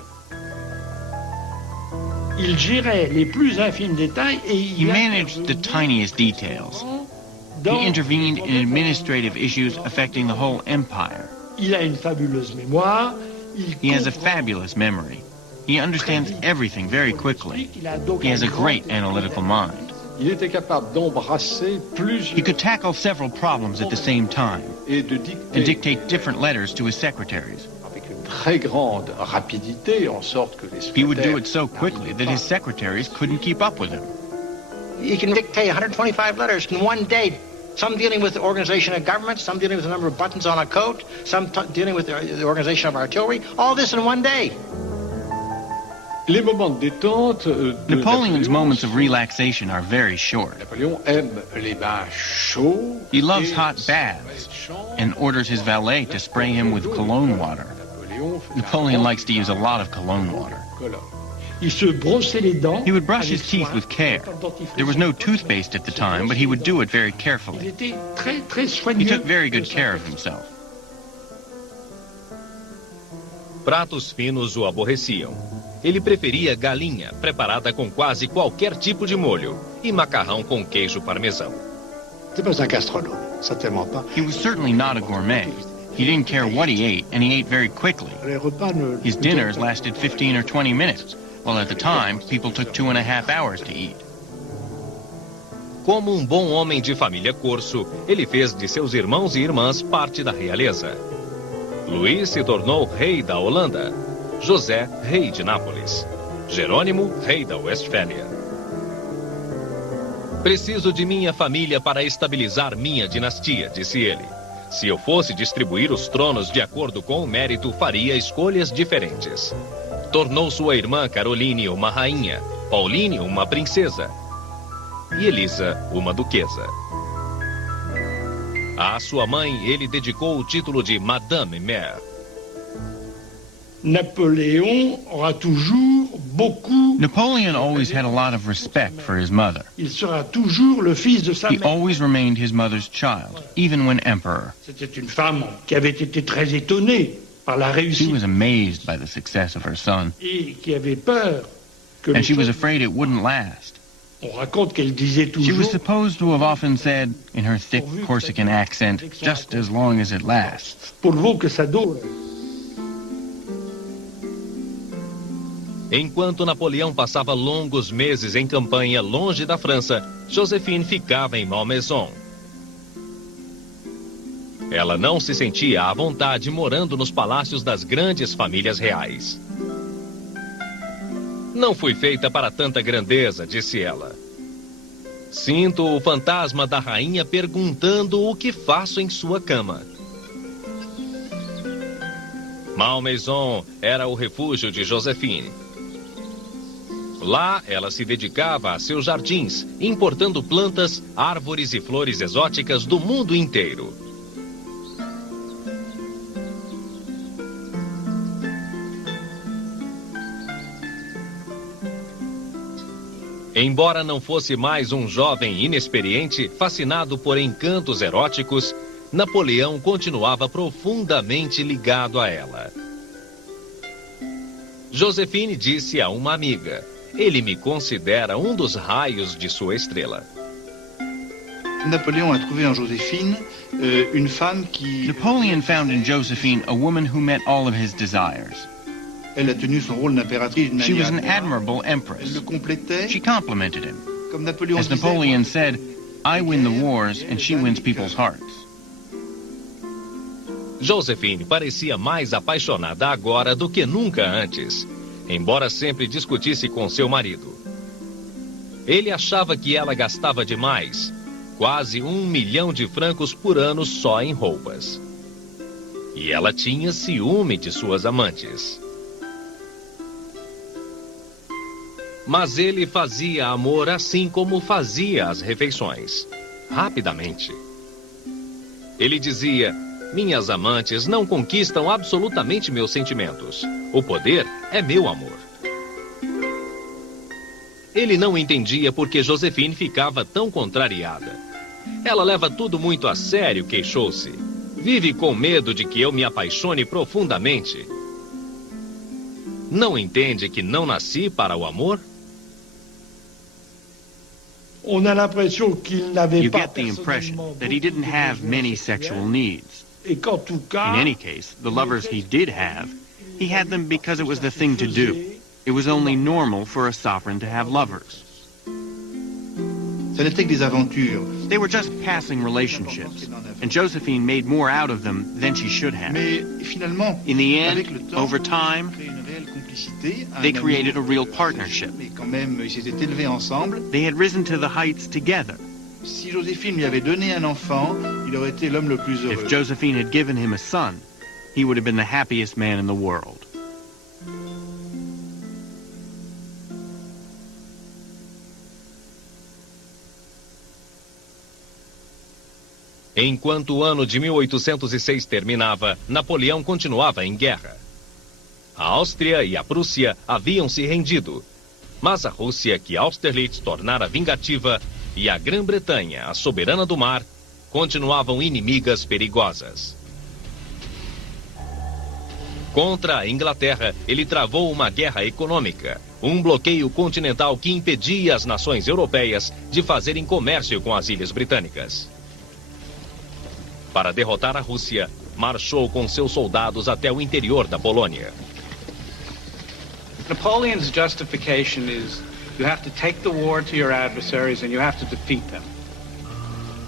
Il gérait les plus infimes détails et he managed the tiniest details. He intervened in administrative issues affecting the whole empire. Il a une fabuleuse mémoire. He has a fabulous memory. He understands everything very quickly. He has a great analytical mind. Il était capable d'embrasser plusieurs. He could tackle several problems at the same time and dictate different letters to his secretaries. Avec une très grande rapidité, en sorte que les He would do it so quickly that his secretaries couldn't keep up with him. He can dictate 125 letters in one day. Some dealing with the organization of government, some dealing with the number of buttons on a coat, some dealing with the organization of artillery. All this in one day. Les moments de détente Napoleon's moments of relaxation are very short. Napoléon aime les bains chauds. He loves hot baths and orders his valet to spray him with cologne water. Napoleon likes to use a lot of cologne water. Il se brossait les dents. He would brush his teeth with care. There was no toothpaste at the time, but he would do it very carefully. He took very good care of himself. Pratos finos o aborreciam. Ele preferia galinha, preparada com quase qualquer tipo de molho, e macarrão com queijo parmesão. He was certainly not a gourmet. He didn't care what he ate, and he ate very quickly. His dinners lasted 15 or 20 minutes, while at the time, people took 2.5 hours to eat. Como um bom homem de família corso, ele fez de seus irmãos e irmãs parte da realeza. Luís se tornou rei da Holanda, José, rei de Nápoles, Jerônimo, rei da Westfália. Preciso de minha família para estabilizar minha dinastia, disse ele. Se eu fosse distribuir os tronos de acordo com o mérito, faria escolhas diferentes. Tornou sua irmã Caroline uma rainha, Pauline uma princesa e Elisa uma duquesa. À sua mãe, ele dedicou o título de Madame Mère. Napoléon always had a lot of respect for his mother. Il sera toujours le fils de sa He mère. always remained his mother's child, even when emperor. C'était une femme qui avait été très étonnée par la She réussite was amazed by the success of her son, et qui avait peur que and le she was son- afraid it wouldn't last. On raconte qu'elle disait She was toujours supposed to have often said, in her thick Corsican accent, just as long as it lasts. pourvu que ça dure. Enquanto Napoleão passava longos meses em campanha longe da França, Joséphine ficava em Malmaison. Ela não se sentia à vontade morando nos palácios das grandes famílias reais. Não fui feita para tanta grandeza, disse ela. Sinto o fantasma da rainha perguntando o que faço em sua cama. Malmaison era o refúgio de Joséphine. Lá, ela se dedicava a seus jardins, importando plantas, árvores e flores exóticas do mundo inteiro. Embora não fosse mais um jovem inexperiente, fascinado por encantos eróticos, Napoleão continuava profundamente ligado a ela. Joséphine disse a uma amiga: ele me considera um dos raios de sua estrela. Napoléon a trouvé en Joséphine une femme qui... Napoleon found in Josephine a woman who met all of his desires. Elle a tenu son rôle d'impératrice d'une She was manière an admirable empress. Elle le complétait. She complimented him. Comme Napoléon As disait, Napoleon said, I win the wars and she wins people's hearts. Joséphine parecia mais apaixonada agora do que nunca antes, embora sempre discutisse com seu marido. Ele achava que ela gastava demais, quase 1 milhão de francos por ano só em roupas. E ela tinha ciúme de suas amantes. Mas ele fazia amor assim como fazia as refeições, rapidamente. Ele dizia: minhas amantes não conquistam absolutamente meus sentimentos. O poder é meu amor. Ele não entendia por que Joséphine ficava tão contrariada. Ela leva tudo muito a sério, queixou-se. Vive com medo de que eu me apaixone profundamente. Não entende que não nasci para o amor? On a l'impression qu'il n'avait You pas get the impression personnellement that he didn't have many sexual needs. et qu'en tout cas, In any case, the lovers he did have, he had them because it was the thing to do. It was only normal for a sovereign to have lovers. ce n'était que des aventures. They were just passing relationships, and Josephine made more out of them than she should have. Mais finalement, In the avec le end, temps, over time, créé une réelle complicité. they un created a amour, real partnership. Mais quand même, ils s'étaient élevés ensemble. They had risen to the heights together. Si Joséphine lui avait donné un enfant, il aurait été l'homme le plus heureux. If Josephine had given him a son, he would have been the happiest man in the world. Enquanto o ano de 1806 terminava, Napoleão continuava em guerra. A Áustria e a Prússia haviam se rendido, mas a Rússia, que Austerlitz tornara vingativa, e a Grã-Bretanha, a soberana do mar, continuavam inimigas perigosas. Contra a Inglaterra, ele travou uma guerra econômica, um bloqueio continental que impedia as nações europeias de fazerem comércio com as ilhas britânicas. Para derrotar a Rússia, marchou com seus soldados até o interior da Polônia. Napoleon's justification is you have to take the war to your adversaries and you have to defeat them.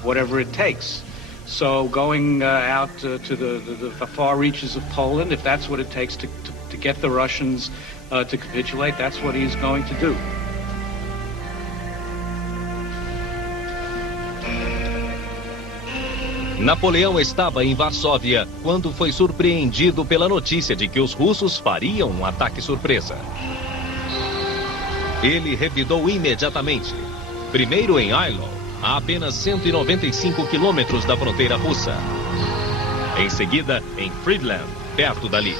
whatever it takes. So going out to the far reaches of Poland, if that's what it takes to get the Russians to capitulate, that's what he's going to do. Napoleão estava em Varsóvia quando foi surpreendido pela notícia de que os russos fariam um ataque surpresa. Ele revidou imediatamente. Primeiro em Eylau, a apenas 195 quilômetros da fronteira russa. Em seguida, em Friedland, perto dali.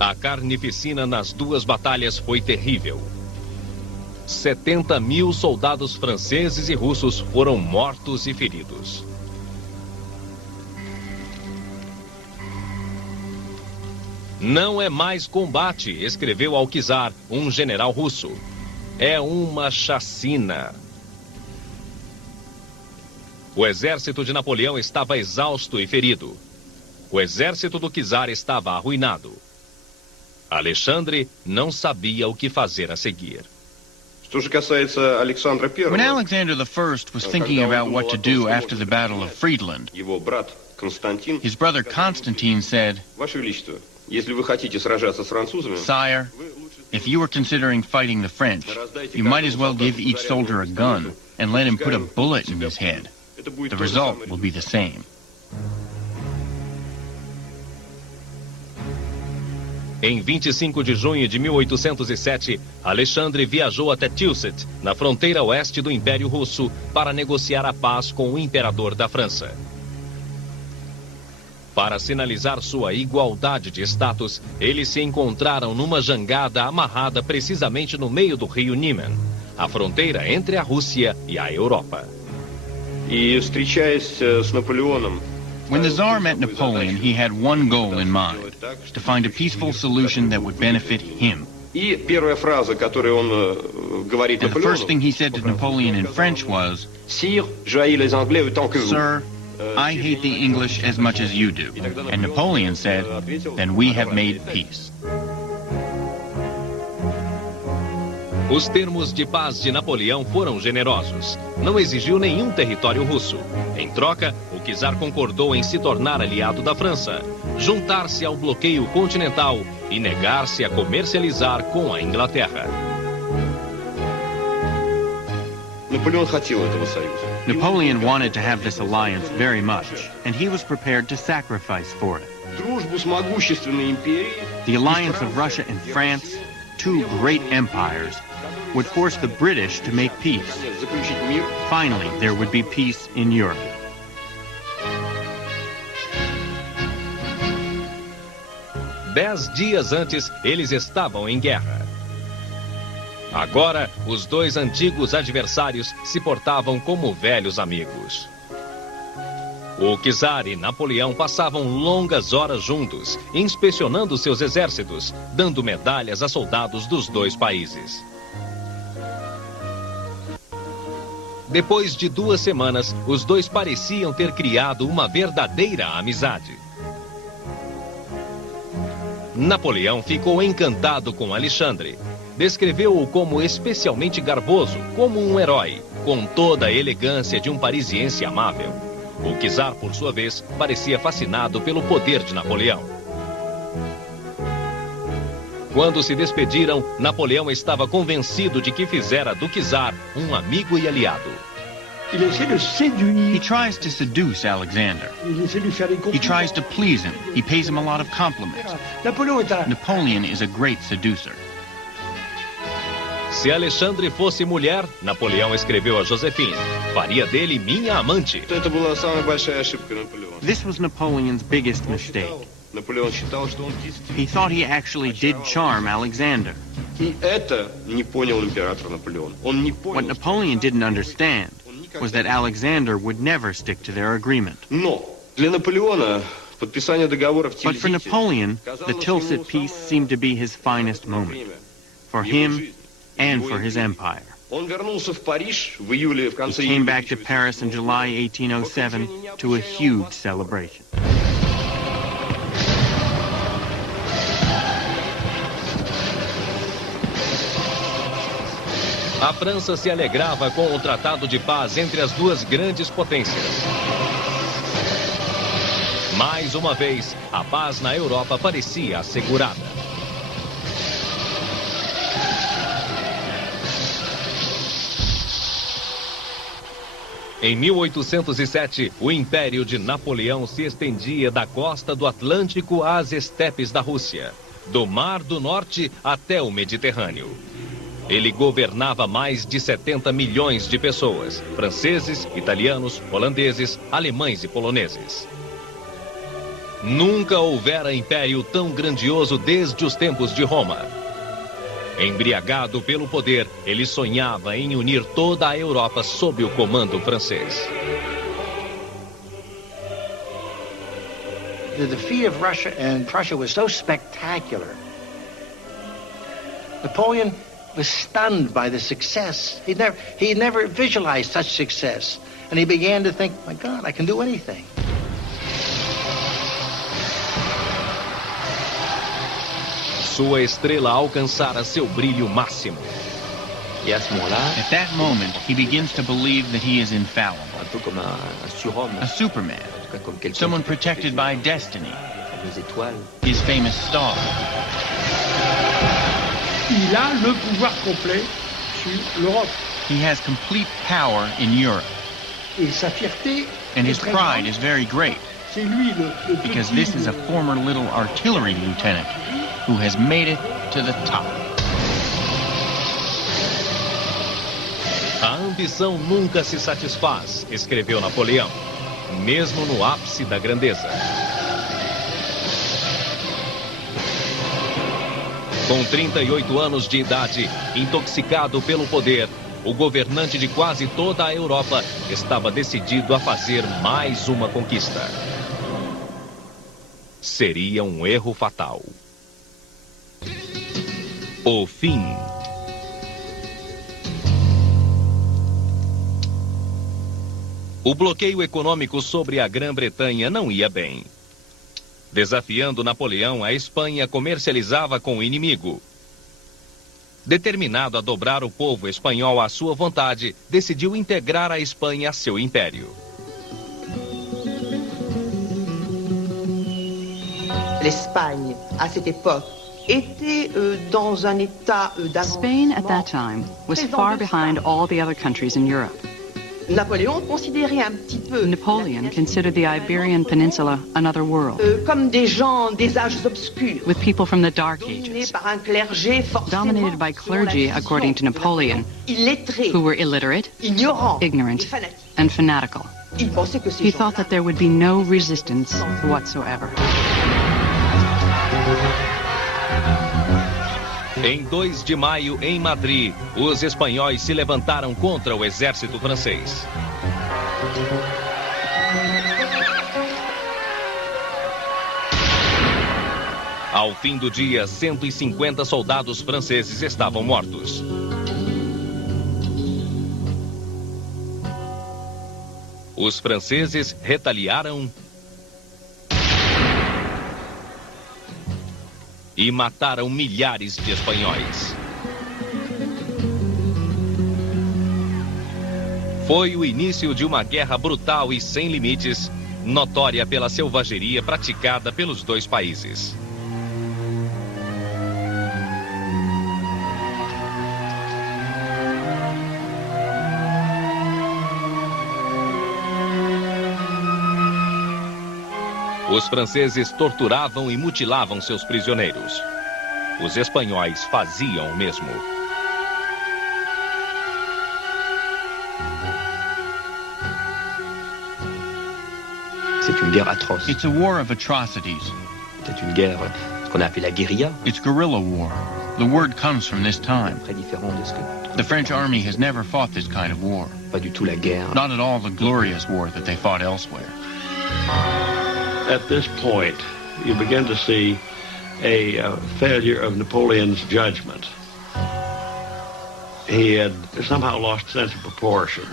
A carnificina nas duas batalhas foi terrível. 70 mil soldados franceses e russos foram mortos e feridos. Não é mais combate, escreveu Alquizar, um general russo. É uma chacina. O exército de Napoleão estava exausto e ferido. O exército do czar estava arruinado. Alexandre não sabia o que fazer a seguir. When Alexander I was thinking about what to do after the Battle of Friedland, his brother Constantine said, "Sire, if you were considering fighting the French, you might as well give each soldier a gun and let him put a bullet in his head. The result will be the same." Em 25 de junho de 1807, Alexandre viajou até Tilsit, na fronteira oeste do Império Russo, para negociar a paz com o imperador da França. Para sinalizar sua igualdade de status, eles se encontraram numa jangada amarrada precisamente no meio do rio Niemen, a fronteira entre a Rússia e a Europa. When the Tsar met Napoleon, he had one goal in mind, to find a peaceful solution that would benefit him. And the first thing he said to Napoleon in French was, "Sir, I hate the English as much as you do." And Napoleon said, "Then we have made peace." Os termos de paz de Napoleão foram generosos. Não exigiu nenhum território russo. Em troca, o czar concordou em se tornar aliado da França, juntar-se ao bloqueio continental e negar-se a comercializar com a Inglaterra. Napoleon wanted to have this alliance very much, and he was prepared to sacrifice for it. The alliance of Russia and France, two great empires, would force the British to make peace. Finally, there would be peace in Europe. Dez dias antes, eles estavam em guerra. Agora, os dois antigos adversários se portavam como velhos amigos. O czar e Napoleão passavam longas horas juntos, inspecionando seus exércitos, dando medalhas a soldados dos dois países. Depois de 2 semanas, os dois pareciam ter criado uma verdadeira amizade. Napoleão ficou encantado com Alexandre. Descreveu-o como especialmente garboso, como um herói, com toda a elegância de um parisiense amável. O czar, por sua vez, parecia fascinado pelo poder de Napoleão. Quando se despediram, Napoleão estava convencido de que fizera do czar um amigo e aliado. He tries to seduce Alexander. He tries to please him. He pays him a lot of compliments. Napoleon is a great seducer. Se Alexandre fosse mulher, Napoleão escreveu a Josephine, faria dele minha amante. This was Napoleon's biggest mistake. He thought he actually did charm Alexander. What Napoleon didn't understand was that Alexander would never stick to their agreement. Подписание договора в But for Napoleon, the Tilsit peace seemed to be his finest moment, for him and for his empire. Он вернулся в Париж в июле, в конце He came back to Paris in July 1807 to a huge celebration. A França se alegrava com o tratado de paz entre as duas grandes potências. Mais uma vez, a paz na Europa parecia assegurada. Em 1807, o Império de Napoleão se estendia da costa do Atlântico às estepes da Rússia, do Mar do Norte até o Mediterrâneo. Ele governava mais de 70 milhões de pessoas, franceses, italianos, holandeses, alemães e poloneses. Nunca houvera império tão grandioso desde os tempos de Roma. Embriagado pelo poder, ele sonhava em unir toda a Europa sob o comando francês. The defeat of Russia and Prussia was so spectacular. Napoleon was stunned by the success. He never visualized such success. And he began to think, my God, I can do anything. Sua estrela alcançara seu brilho máximo. At that moment, he begins to believe that he is infallible. A Superman. Someone protected by destiny. His famous star. Il a le pouvoir complet sur l'Europe. He has complete power in Europe. Et sa fierté and his pride is very great. C'est lui le because this is a former little artillery lieutenant who has made it to the top. A ambição nunca se satisfaz, escreveu Napoleão, mesmo no ápice da grandeza. Com 38 anos de idade, intoxicado pelo poder, o governante de quase toda a Europa estava decidido a fazer mais uma conquista. Seria um erro fatal. O fim. O bloqueio econômico sobre a Grã-Bretanha não ia bem. Desafiando Napoleão, a Espanha comercializava com o inimigo. Determinado a dobrar o povo espanhol à sua vontade, decidiu integrar a Espanha a seu império. L'Espagne, à cette époque, était dans un état Spain at that time was far behind all the other countries in Europe. Napoleon considérait un petit peu Napoleon considered the Iberian Peninsula another world, comme des gens des âges obscurs, with people from the Dark Ages, par un clergé dominated by clergy, according to Napoleon, who were illiterate, ignorant, and fanatical. He thought that there would be no resistance whatsoever. Em 2 de maio, em Madrid, os espanhóis se levantaram contra o exército francês. Ao fim do dia, 150 soldados franceses estavam mortos. Os franceses retaliaram e mataram milhares de espanhóis. Foi o início de uma guerra brutal e sem limites, notória pela selvageria praticada pelos dois países. Os franceses torturavam e mutilavam seus prisioneiros. Os espanhóis faziam o mesmo. C'est une guerre atroce. It's a war of atrocities. C'est une guerre, ce qu'on a appelé la guérilla. It's guerrilla war. The word comes from this time. Très différent de ce que... The French army has never fought this kind of war. Pas du tout la guerre. Not at all the glorious war that they fought elsewhere. At this point, you begin to see a failure of Napoleon's judgment. He had somehow lost sense of proportion.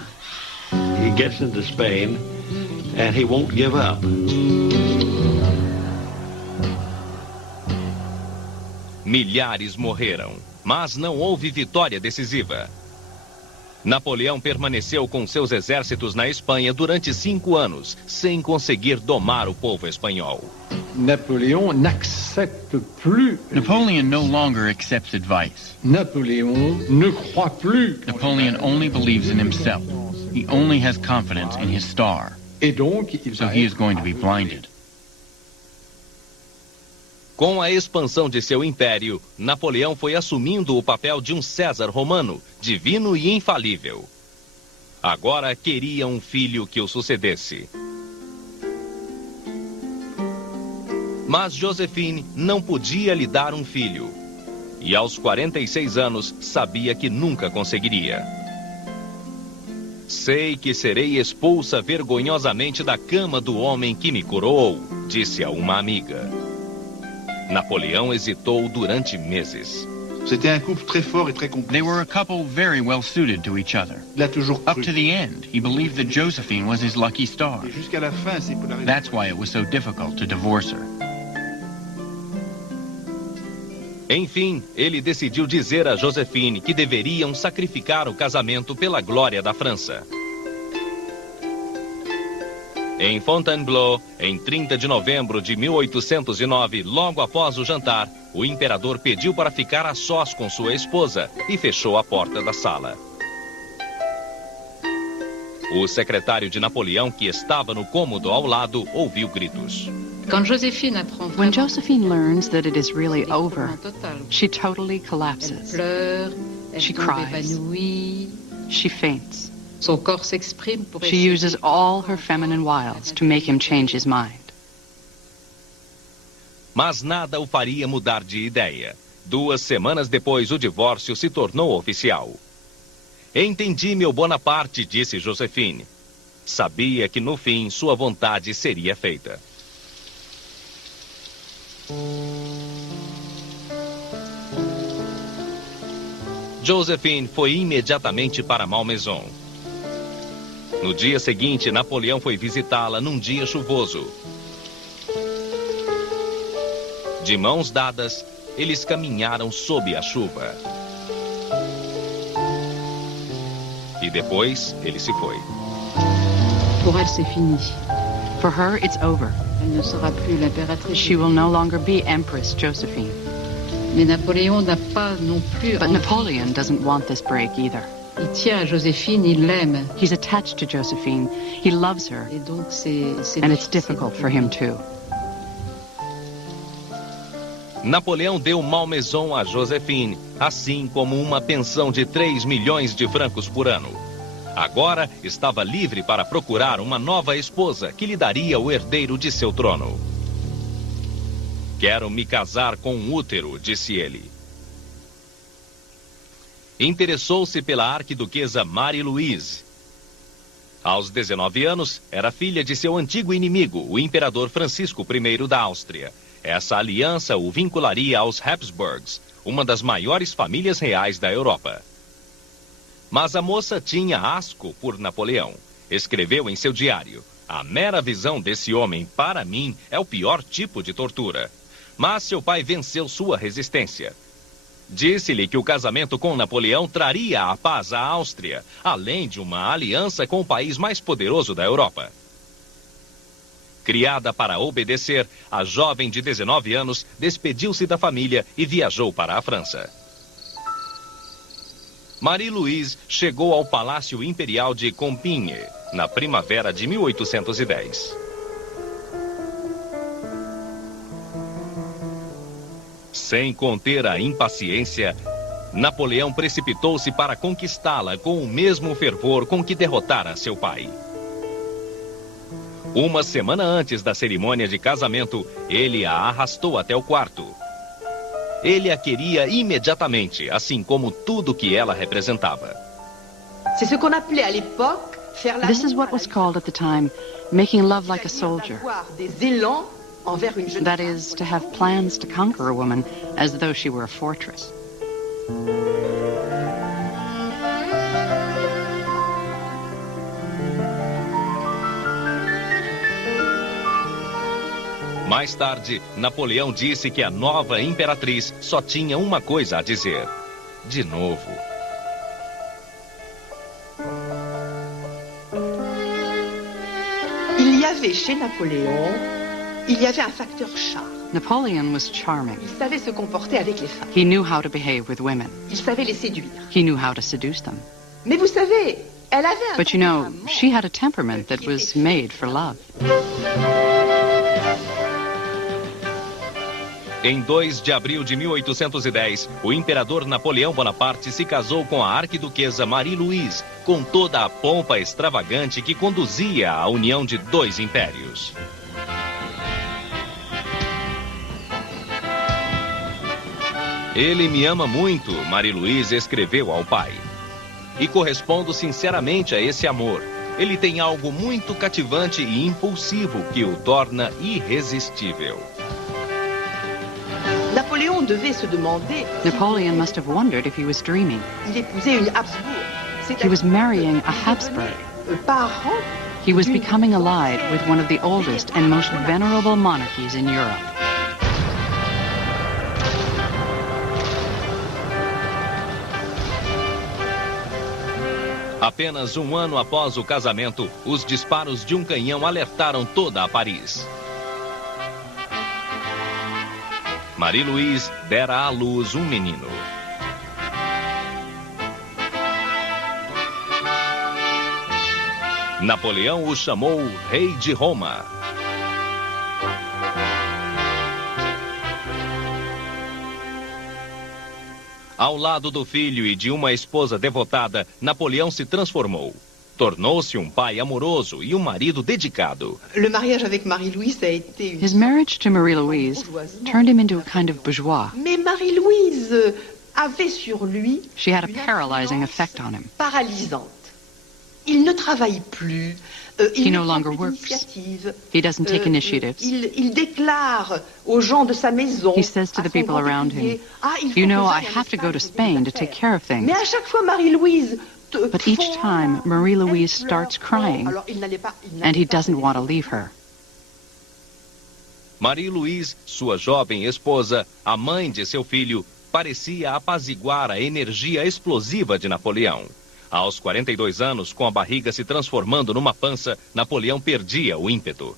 He gets into Spain, and he won't give up. Milhares morreram, mas não houve vitória decisiva. Napoleão permaneceu com seus exércitos na Espanha durante 5 anos, sem conseguir domar o povo espanhol. Napoleon n'accepte plus. Napoleon no longer accepts advice. Napoleon ne croit plus. Napoleon only believes in himself. He only has confidence in his star. Et donc, so he is going to be blinded. Com a expansão de seu império, Napoleão foi assumindo o papel de um César romano, divino e infalível. Agora queria um filho que o sucedesse. Mas Joséphine não podia lhe dar um filho. E aos 46 anos sabia que nunca conseguiria. Sei que serei expulsa vergonhosamente da cama do homem que me coroou, disse a uma amiga. Napoleão hesitou durante meses. C'était un couple très fort et très complice. They were a couple very well suited to each other. Il a toujours cru. Up to the end, he believed that Joséphine was his lucky star. Et jusqu'à la fin, c'est pour la raison. That's why it was so difficult to divorce her. Enfim, ele decidiu dizer a Joséphine que deveriam sacrificar o casamento pela glória da França. Em Fontainebleau, em 30 de novembro de 1809, logo após o jantar, o imperador pediu para ficar a sós com sua esposa e fechou a porta da sala. O secretário de Napoleão, que estava no cômodo ao lado, ouviu gritos. When Joséphine learns that it is really over, she totally collapses. She cries. She faints. She uses all her feminine wiles to make him change his mind. Mas nada o faria mudar de ideia. 2 semanas depois, o divórcio se tornou oficial. Entendi, meu Bonaparte, disse Joséphine. Sabia que no fim sua vontade seria feita. Joséphine foi imediatamente para Malmaison. No dia seguinte, Napoleão foi visitá-la num dia chuvoso. De mãos dadas, eles caminharam sob a chuva. E depois, ele se foi. Pour elle, c'est fini. For her, it's over. Elle ne sera plus l'impératrice. She will no longer be Empress Joséphine. Mais Napoléon n'a pas non plus. But Napoleon doesn't want this break either. Il tient à Joséphine, il l'aime. He's attached to Joséphine. He loves her. Et donc and it's difficult for him too. Napoleão deu Malmaison a Joséphine, assim como uma pensão de 3 milhões de francos por ano. Agora estava livre para procurar uma nova esposa que lhe daria o herdeiro de seu trono. Quero me casar com um útero, disse ele. Interessou-se pela arquiduquesa Marie-Louise. Aos 19 anos, era filha de seu antigo inimigo, o imperador Francisco I da Áustria. Essa aliança o vincularia aos Habsburgs, uma das maiores famílias reais da Europa. Mas a moça tinha asco por Napoleão. Escreveu em seu diário: a mera visão desse homem, para mim, é o pior tipo de tortura. Mas seu pai venceu sua resistência. Disse-lhe que o casamento com Napoleão traria a paz à Áustria, além de uma aliança com o país mais poderoso da Europa. Criada para obedecer, a jovem de 19 anos despediu-se da família e viajou para a França. Marie-Louise chegou ao Palácio Imperial de Compiègne, na primavera de 1810. Sem conter a impaciência, Napoleão precipitou-se para conquistá-la com o mesmo fervor com que derrotara seu pai. Uma semana antes da cerimônia de casamento, ele a arrastou até o quarto. Ele a queria imediatamente, assim como tudo que ela representava. C'est ce qu'on appelait à l'époque This is what was called at the time making love like a soldier. That is, to have plans to conquer a woman as though she were a fortress. Mais tarde, Napoleão disse que a nova imperatriz só tinha uma coisa a dizer. De novo. Il y avait chez Napoléon, il y avait un facteur charme. Napoleon was charming. Il savait se comporter avec les femmes. He knew how to behave with women. Il savait les séduire. He knew how to seduce them. Mais vous savez, elle avait un But you know, she had a temperament that was made for love. Em 2 de abril de 1810, o imperador Napoleão Bonaparte se casou com a arquiduquesa Marie-Louise, com toda a pompa extravagante que conduzia à união de dois impérios. Ele me ama muito, Marie-Louise escreveu ao pai. E correspondo sinceramente a esse amor. Ele tem algo muito cativante e impulsivo que o torna irresistível. Napoléon devait se demander. Napoleon must have wondered if he was dreaming. Il épousait une Habsbourg. He was marrying a Habsburg. He was becoming allied with one of the oldest and most venerable monarchies in Europe. Apenas um ano após o casamento, os disparos de um canhão alertaram toda a Paris. Marie-Louise dera à luz um menino. Napoleão o chamou Rei de Roma. Ao lado do filho e de uma esposa devotada, Napoleão se transformou. Tornou-se um pai amoroso e um marido dedicado. Le mariage avec Marie-Louise a été His marriage to Marie-Louise turned him into a kind of bourgeois. Mais Marie-Louise avait sur lui She had a paralyzing effect on him. paralysante. Il ne travaille plus. He no longer works. He doesn't take initiatives. Il déclare aux gens de sa maison. He says to the people around him, "You know, I have to go to Spain to take care of things." Mais à chaque fois, Marie-Louise. But each time, Marie-Louise starts crying, and he doesn't want to leave her. Marie-Louise, sua jovem esposa, a mãe de seu filho, parecia apaziguar a energia explosiva de Napoleão. Aos 42 anos, com a barriga se transformando numa pança, Napoleão perdia o ímpeto.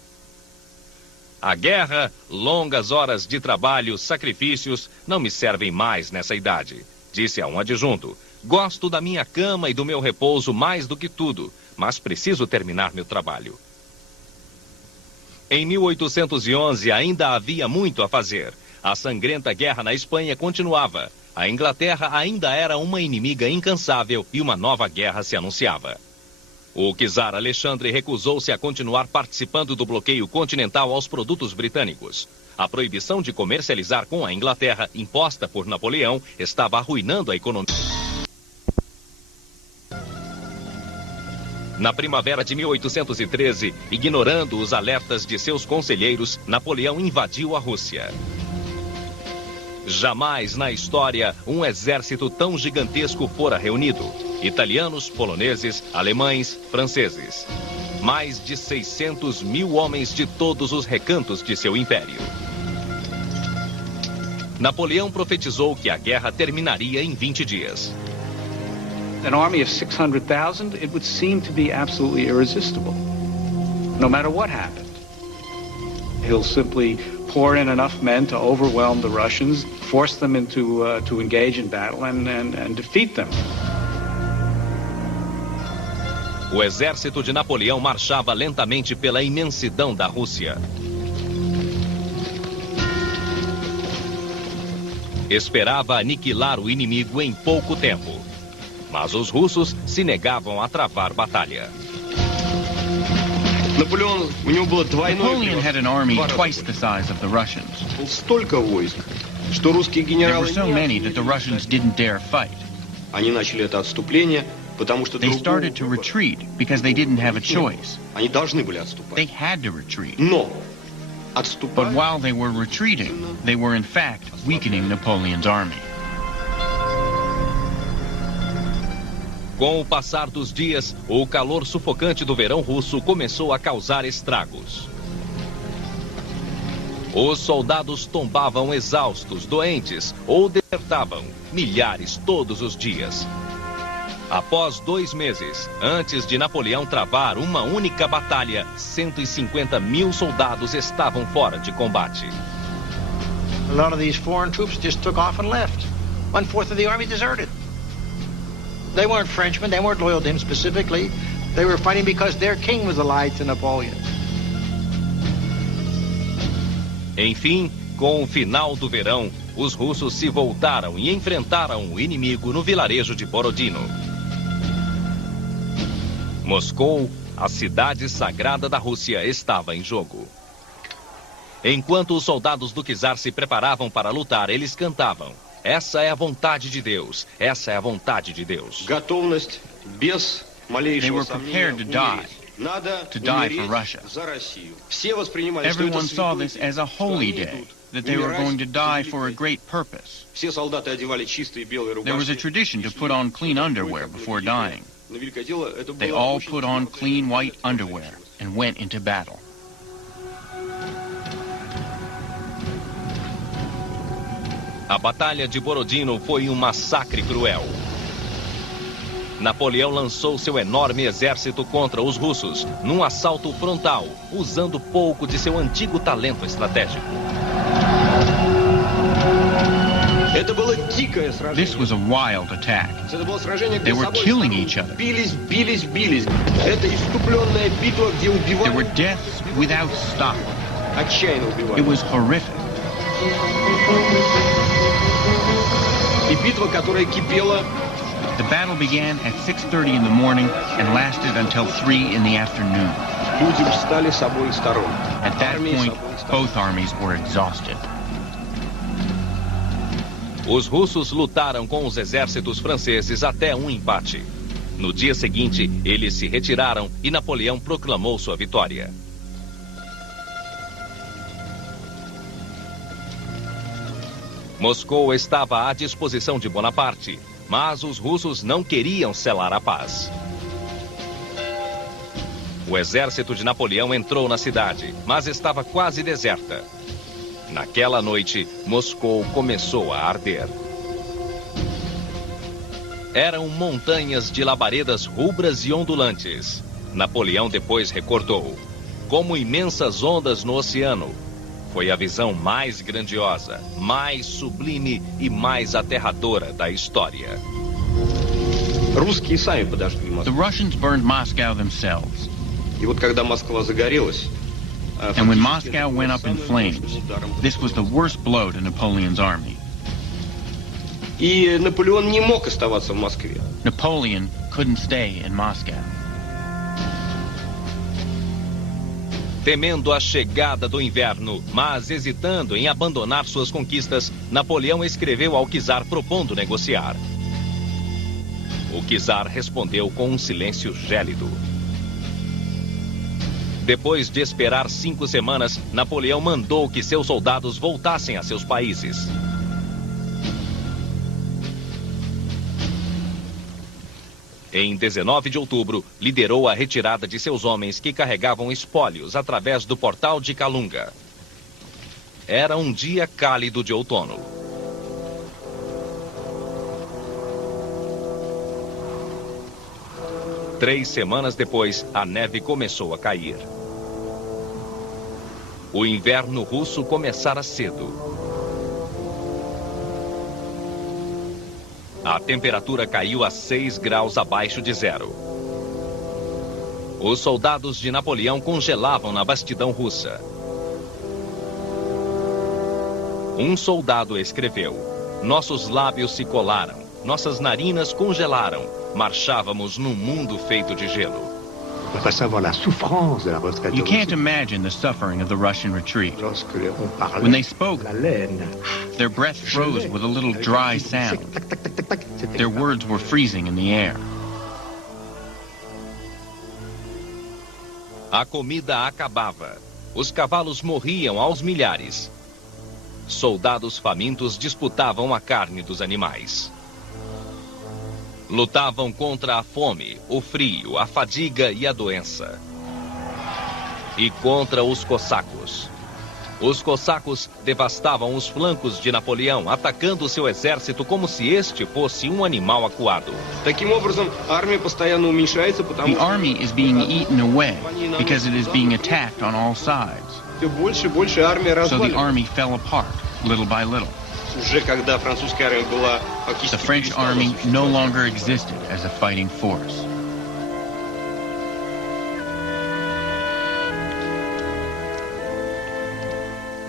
A guerra, longas horas de trabalho, sacrifícios, não me servem mais nessa idade, disse a um adjunto. Gosto da minha cama e do meu repouso mais do que tudo, mas preciso terminar meu trabalho. Em 1811 ainda havia muito a fazer. A sangrenta guerra na Espanha continuava. A Inglaterra ainda era uma inimiga incansável e uma nova guerra se anunciava. O czar Alexandre recusou-se a continuar participando do bloqueio continental aos produtos britânicos. A proibição de comercializar com a Inglaterra, imposta por Napoleão, estava arruinando a economia. Na primavera de 1813, ignorando os alertas de seus conselheiros, Napoleão invadiu a Rússia. Jamais na história um exército tão gigantesco fora reunido. Italianos, poloneses, alemães, franceses. Mais de 600 mil homens de todos os recantos de seu império. Napoleão profetizou que a guerra terminaria em 20 dias. An army of 600,000, it would seem to be absolutely irresistible, no matter what happened. He'll simply pour in enough men to overwhelm the Russians, force them to engage in battle and defeat them. O exército de Napoleão marchava lentamente pela imensidão da Rússia. Esperava aniquilar o inimigo em pouco tempo. Mas os russos se negavam a travar batalha. Napoleon had an army twice the size of the Russians. Что русские There генералы were so many that the Russians didn't dare fight. Они начали это отступление They started to retreat because they didn't have a choice. Они должны были отступать. They had to retreat. Но, But отступая, while they were retreating, they were in fact weakening Napoleon's army. Com o passar dos dias, o calor sufocante do verão russo começou a causar estragos. Os soldados tombavam exaustos, doentes ou desertavam, milhares todos os dias. Após 2 meses, antes de Napoleão travar uma única batalha, 150 mil soldados estavam fora de combate. A lot of these foreign troops just took off and left. 1/4 of the army deserted. They weren't Frenchmen, they weren't loyal to him specifically. They were fighting because their king was allied to Napoleon. Enfim, com o final do verão, os russos se voltaram e enfrentaram o inimigo no vilarejo de Borodino. Moscou, a cidade sagrada da Rússia, estava em jogo. Enquanto os soldados do czar se preparavam para lutar, eles cantavam: "Essa é a vontade de Deus, essa é a vontade de Deus." готовность без They малейшего were prepared to сомнения die. умереть. Надо To die for умереть Russia. за Россию. Все воспринимали, что это Everyone saw святой this день, as a что holy они day, идут that they were умирать going to die за for a великое great purpose. Все солдаты одевали чистые белые рубашки. There was a tradition to put on clean underwear before dying. Но великое дело, это They было all очень put on твердое clean white решение. underwear and went into battle. A Batalha de Borodino foi um massacre cruel. Napoleão lançou seu enorme exército contra os russos, num assalto frontal, usando pouco de seu antigo talento estratégico. Это было дикое сражение. This was a wild attack. Это было сражение, They где were с обоих killing сторон each other. бились. Это иступленная битва, где There were убивали, deaths without stop. отчаянно убивали. It was horrific. И битва, которая кипела, The battle began at 6:30 in the morning and lasted until 3 in the afternoon. люди встали с обоих сторон. At that Армии с point, обоих сторон. both armies were exhausted. Os russos lutaram com os exércitos franceses até um empate. No dia seguinte, eles se retiraram e Napoleão proclamou sua vitória. Moscou estava à disposição de Bonaparte, mas os russos não queriam selar a paz. O exército de Napoleão entrou na cidade, mas estava quase deserta. Naquela noite, Moscou começou a arder. Eram montanhas de labaredas rubras e ondulantes. Napoleão depois recordou: como imensas ondas no oceano. Foi a visão mais grandiosa, mais sublime e mais aterradora da história. Русские сами подожгли The Москву. Russians burned Moscow themselves. И вот когда Москва загорелась, And when фактически Moscow это было went up in самым flames, мощным ударом. this was the worst blow to Napoleon's army. И Наполеон не мог оставаться в Москве. Napoleon couldn't stay in Moscow. Temendo a chegada do inverno, mas hesitando em abandonar suas conquistas, Napoleão escreveu ao czar propondo negociar. O czar respondeu com um silêncio gélido. Depois de esperar 5 semanas, Napoleão mandou que seus soldados voltassem a seus países. Em 19 de outubro, liderou a retirada de seus homens que carregavam espólios através do portal de Kalunga. Era um dia cálido de outono. Três semanas depois, a neve começou a cair. O inverno russo começara cedo. A temperatura caiu a 6 graus abaixo de zero. Os soldados de Napoleão congelavam na bastidão russa. Um soldado escreveu: nossos lábios se colaram, nossas narinas congelaram, marchávamos num mundo feito de gelo. You can't imagine the suffering of the Russian retreat. When they spoke, their breath froze with a little dry sound. Their words were freezing in the air. A comida acabava. Os cavalos morriam aos milhares. Soldados famintos disputavam a carne dos animais. Lutavam contra a fome, o frio, a fadiga e a doença. E contra os cossacos. Os cossacos devastavam os flancos de Napoleão, atacando seu exército como se este fosse um animal acuado. The army is being eaten away because it is being attacked on all sides. So the army fell apart, little by little. The French army no longer existed as a fighting force.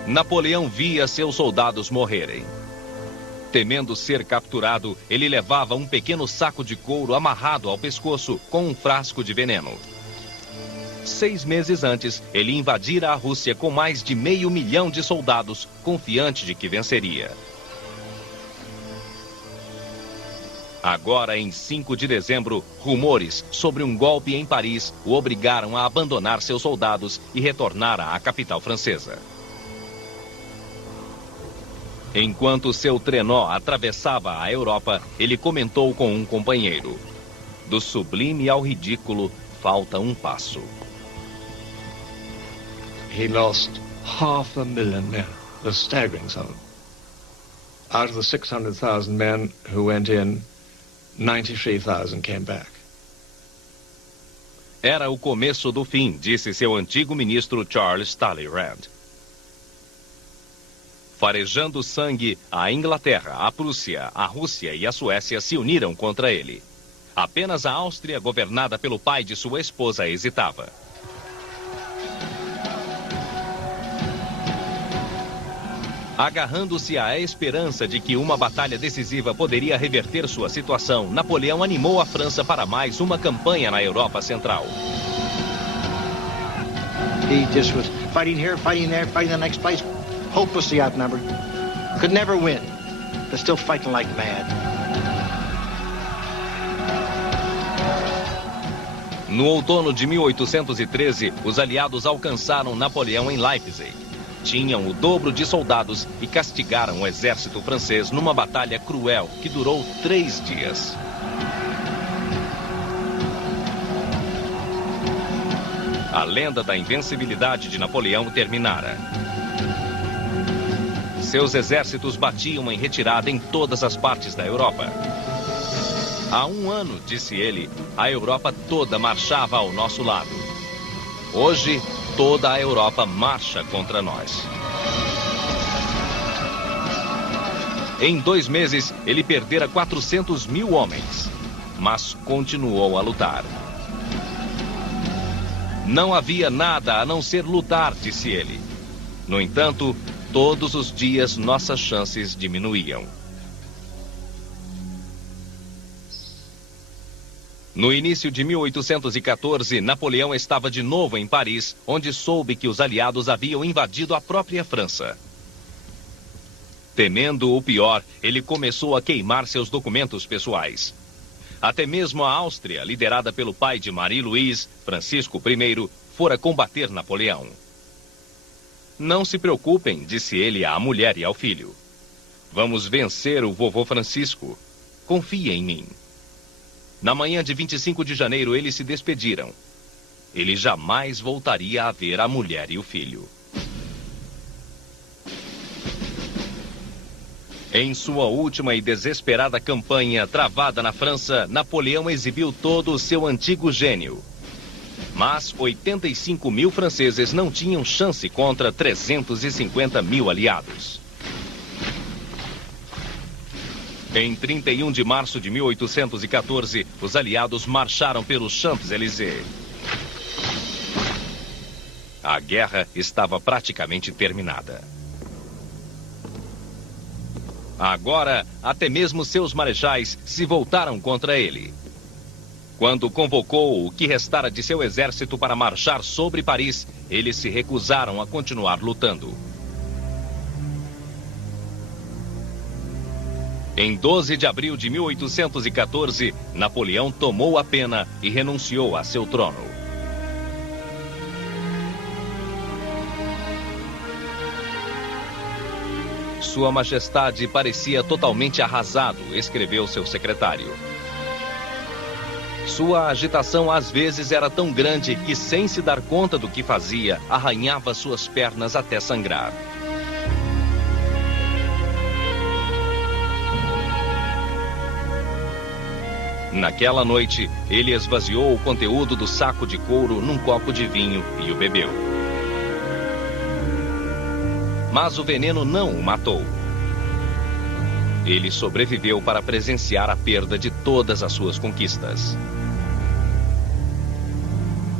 Napoleão via seus soldados morrerem. Temendo ser capturado, ele levava um pequeno saco de couro amarrado ao pescoço com um frasco de veneno. 6 meses antes, ele invadira a Rússia com mais de 500 mil de soldados, confiante de que venceria. Agora, em 5 de dezembro, rumores sobre um golpe em Paris o obrigaram a abandonar seus soldados e retornar à capital francesa. Enquanto seu trenó atravessava a Europa, ele comentou com um companheiro: do sublime ao ridículo, falta um passo. He lost 500,000 men, a staggering sum. Out of the 600,000 men who went in, 93,000 came back. Era o começo do fim, disse seu antigo ministro Charles Talleyrand. Farejando sangue, a Inglaterra, a Prússia, a Rússia e a Suécia se uniram contra ele. Apenas a Áustria, governada pelo pai de sua esposa, hesitava. Agarrando-se à esperança de que uma batalha decisiva poderia reverter sua situação, Napoleão animou a França para mais uma campanha na Europa Central. He just was fighting here, fighting there, fighting the next place. Hopelessly outnumbered. Could never win, but still fighting like mad. No outono de 1813, os aliados alcançaram Napoleão em Leipzig. Tinham o dobro de soldados e castigaram o exército francês numa batalha cruel que durou 3 dias. A lenda da invencibilidade de Napoleão terminara. Seus exércitos batiam em retirada em todas as partes da Europa. Há 1 ano, disse ele, a Europa toda marchava ao nosso lado. Hoje, toda a Europa marcha contra nós. Em 2 meses, ele perdera 400.000 homens, mas continuou a lutar. Não havia nada a não ser lutar, disse ele. No entanto, todos os dias nossas chances diminuíam. No início de 1814, Napoleão estava de novo em Paris, onde soube que os aliados haviam invadido a própria França. Temendo o pior, ele começou a queimar seus documentos pessoais. Até mesmo a Áustria, liderada pelo pai de Marie-Louise, Francisco I, fora combater Napoleão. Não se preocupem, disse ele à mulher e ao filho. Vamos vencer o vovô Francisco. Confie em mim. Na manhã de 25 de janeiro, eles se despediram. Ele jamais voltaria a ver a mulher e o filho. Em sua última e desesperada campanha travada na França, Napoleão exibiu todo o seu antigo gênio. Mas 85.000 franceses não tinham chance contra 350.000 aliados. Em 31 de março de 1814, os aliados marcharam pelos Champs-Élysées. A guerra estava praticamente terminada. Agora, até mesmo seus marechais se voltaram contra ele. Quando convocou o que restara de seu exército para marchar sobre Paris, eles se recusaram a continuar lutando. Em 12 de abril de 1814, Napoleão tomou a pena e renunciou a seu trono. Sua Majestade parecia totalmente arrasado, escreveu seu secretário. Sua agitação às vezes era tão grande que, sem se dar conta do que fazia, arranhava suas pernas até sangrar. Naquela noite, ele esvaziou o conteúdo do saco de couro num copo de vinho e o bebeu. Mas o veneno não o matou. Ele sobreviveu para presenciar a perda de todas as suas conquistas.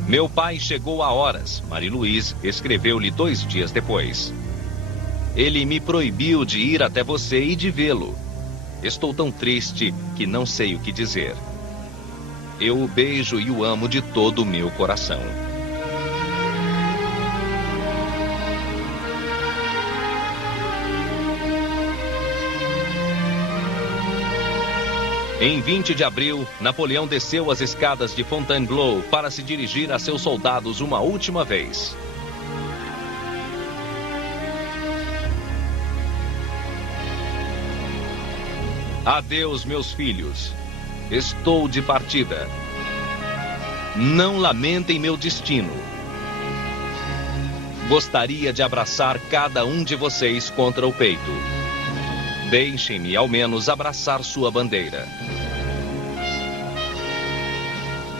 Meu pai chegou a horas, Marie-Louise escreveu-lhe 2 dias depois. Ele me proibiu de ir até você e de vê-lo. Estou tão triste que não sei o que dizer. Eu o beijo e o amo de todo o meu coração. Em 20 de abril, Napoleão desceu as escadas de Fontainebleau para se dirigir a seus soldados uma última vez. Adeus, meus filhos. Estou de partida. Não lamentem meu destino. Gostaria de abraçar cada um de vocês contra o peito. Deixem-me, ao menos, abraçar sua bandeira.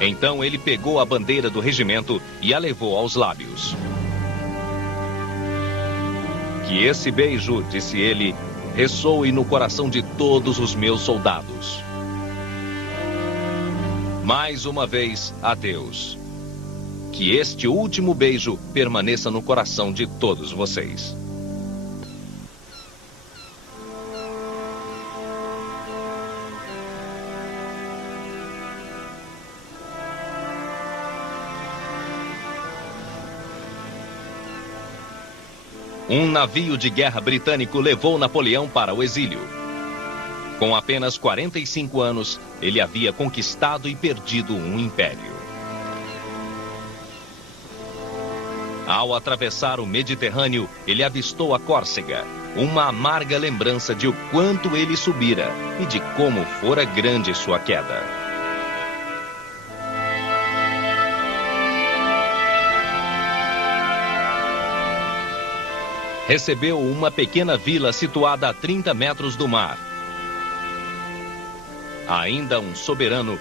Então ele pegou a bandeira do regimento e a levou aos lábios. Que esse beijo, disse ele, ressoe no coração de todos os meus soldados. Mais uma vez, adeus. Que este último beijo permaneça no coração de todos vocês. Um navio de guerra britânico levou Napoleão para o exílio. Com apenas 45 anos, ele havia conquistado e perdido um império. Ao atravessar o Mediterrâneo, ele avistou a Córcega, uma amarga lembrança de o quanto ele subira e de como fora grande sua queda. Recebeu uma pequena vila situada a 30 metros do mar. Ainda um soberano,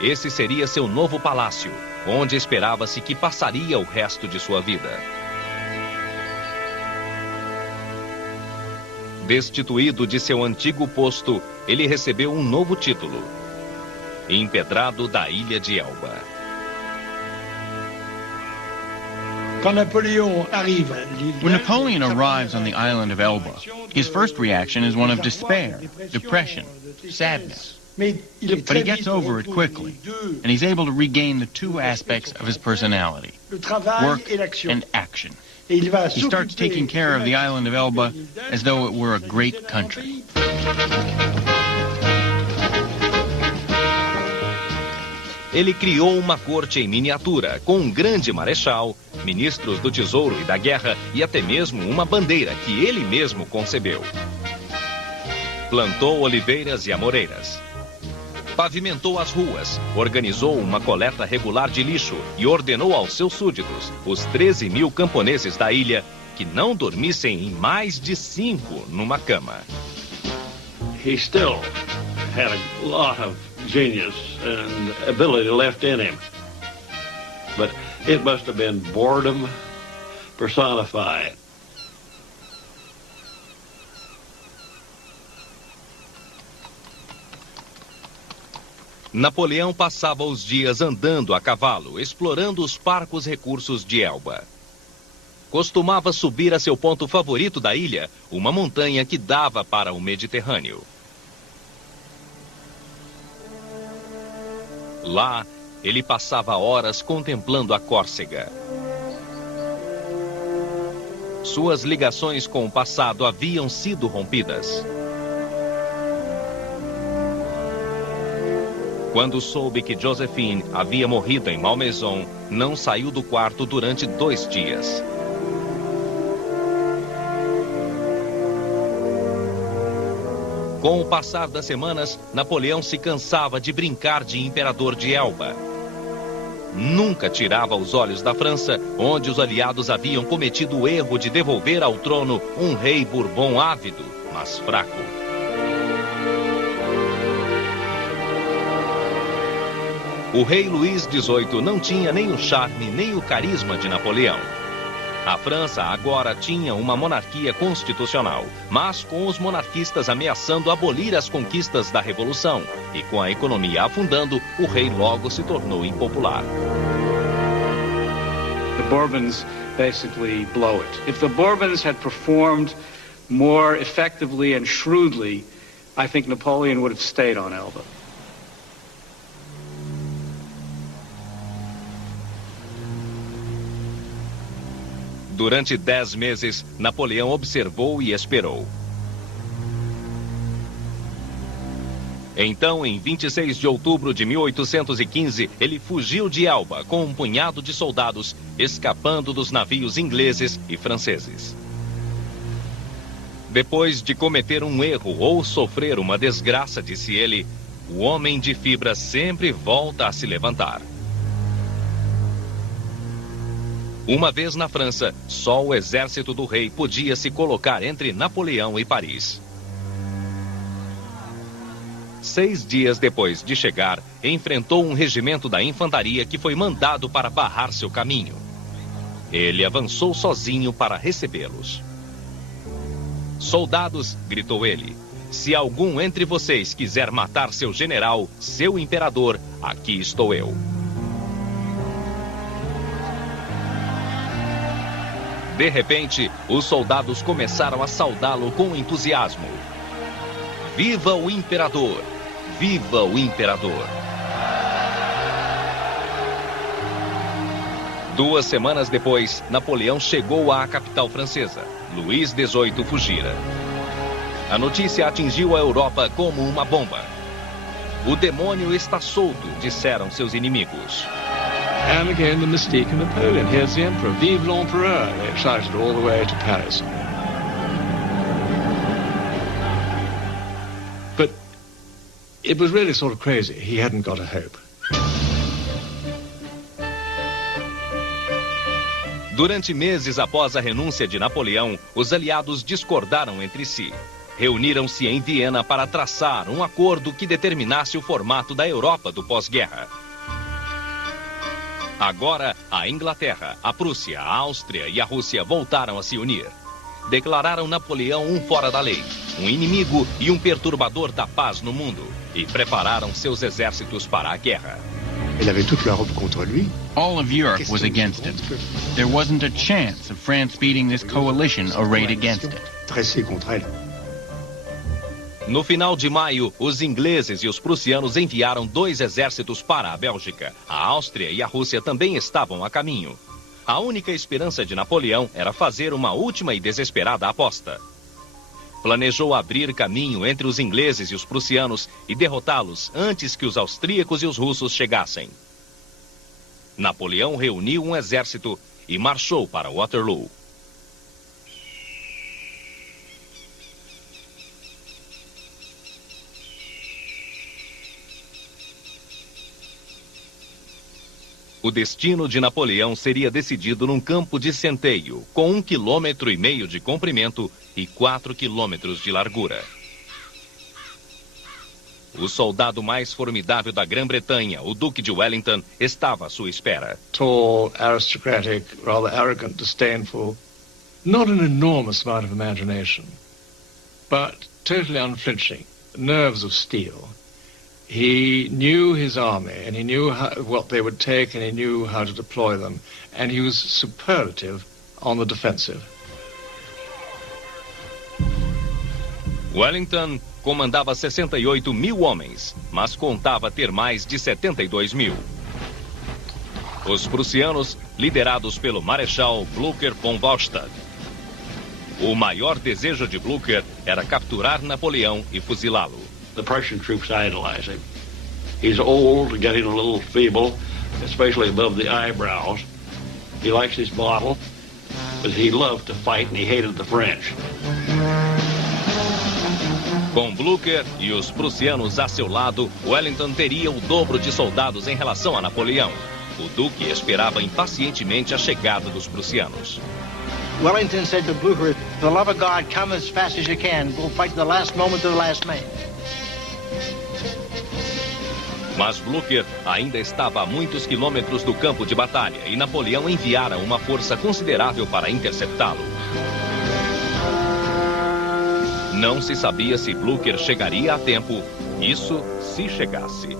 esse seria seu novo palácio, onde esperava-se que passaria o resto de sua vida. Destituído de seu antigo posto, ele recebeu um novo título: Empedrado da Ilha de Elba. When Napoleon arrives on the island of Elba, his first reaction is one of despair, depression, sadness. But he gets over it quickly, and he's able to regain the 2 aspects of his personality, work and action. He starts taking care of the island of Elba as though it were a great country. Ele criou uma corte em miniatura, com um grande marechal, ministros do tesouro e da guerra e até mesmo uma bandeira que ele mesmo concebeu. Plantou oliveiras e amoreiras. Pavimentou as ruas, organizou uma coleta regular de lixo e ordenou aos seus súditos, os 13.000 camponeses da ilha, que não dormissem em mais de 5 numa cama. He still had a lot of genius and ability left in him. But it must have been boredom personified. Napoleão passava os dias andando a cavalo, explorando os parcos recursos de Elba. Costumava subir a seu ponto favorito da ilha, uma montanha que dava para o Mediterrâneo. Lá, ele passava horas contemplando a Córcega. Suas ligações com o passado haviam sido rompidas. Quando soube que Joséphine havia morrido em Malmaison, não saiu do quarto durante 2 dias. Com o passar das semanas, Napoleão se cansava de brincar de imperador de Elba. Nunca tirava os olhos da França, onde os aliados haviam cometido o erro de devolver ao trono um rei Bourbon ávido, mas fraco. O rei Luís XVIII não tinha nem o charme nem o carisma de Napoleão. A França agora tinha uma monarquia constitucional, mas com os monarquistas ameaçando abolir as conquistas da Revolução e com a economia afundando, o rei logo se tornou impopular. The Bourbons basically blow it. If the Bourbons had performed more effectively and shrewdly, I think Napoleon would have stayed on Elba. Durante 10 meses, Napoleão observou e esperou. Então, em 26 de outubro de 1815, ele fugiu de Elba com um punhado de soldados, escapando dos navios ingleses e franceses. Depois de cometer um erro ou sofrer uma desgraça, disse ele, o homem de fibra sempre volta a se levantar. Uma vez na França, só o exército do rei podia se colocar entre Napoleão e Paris. 6 dias depois de chegar, enfrentou um regimento da infantaria que foi mandado para barrar seu caminho. Ele avançou sozinho para recebê-los. Soldados, gritou ele, se algum entre vocês quiser matar seu general, seu imperador, aqui estou eu. De repente, os soldados começaram a saudá-lo com entusiasmo. Viva o imperador! Viva o imperador! 2 semanas depois, Napoleão chegou à capital francesa. Luís XVIII fugira. A notícia atingiu a Europa como uma bomba. O demônio está solto, disseram seus inimigos. And again, the mystique of Napoleon. Here's the emperor. Vive l'empereur! They shouted all the way to Paris. But it was really sort of crazy. He hadn't got a hope. Durante meses após a renúncia de Napoleão, os aliados discordaram entre si. Reuniram-se em Viena para traçar um acordo que determinasse o formato da Europa do pós-guerra. Agora, a Inglaterra, a Prússia, a Áustria e a Rússia voltaram a se unir. Declararam Napoleão um fora da lei, um inimigo e um perturbador da paz no mundo, e prepararam seus exércitos para a guerra. Il avait toute l'Europe contre lui. All of Europe was against him. There wasn't a chance of France beating this coalition arrayed against it. Dressé contre elle. No final de maio, os ingleses e os prussianos enviaram 2 exércitos para a Bélgica. A Áustria e a Rússia também estavam a caminho. A única esperança de Napoleão era fazer uma última e desesperada aposta. Planejou abrir caminho entre os ingleses e os prussianos e derrotá-los antes que os austríacos e os russos chegassem. Napoleão reuniu um exército e marchou para Waterloo. O destino de Napoleão seria decidido num campo de centeio, com 1,5 km de comprimento e 4 km de largura. O soldado mais formidável da Grã-Bretanha, o Duque de Wellington, estava à sua espera. Tall, aristocratic, rather arrogant, disdainful. Not an enormous amount of imagination, but totally unflinching. Nerves of steel. He knew his army, and he knew what they would take, and he knew how to deploy them. And he was superlative on the defensive. Wellington comandava 68.000 homens, mas contava ter mais de 72.000. Os prussianos, liderados pelo Marechal Blücher von Wallstadt. O maior desejo de Blücher era capturar Napoleão e fuzilá-lo. The Prussian troops idolize him. He's old, getting a little feeble, especially above the eyebrows. He likes his bottle, but he loved to fight and he hated the French. Com Blücher e os prussianos a seu lado, Wellington teria o dobro de soldados em relação a Napoleão. O duque esperava impacientemente a chegada dos prussianos. Wellington said to Blücher, "For the love of God, come as fast as you can. We'll fight the last moment to the last man." Mas Blücher ainda estava a muitos quilômetros do campo de batalha e Napoleão enviara uma força considerável para interceptá-lo. Não se sabia se Blücher chegaria a tempo, isso se chegasse.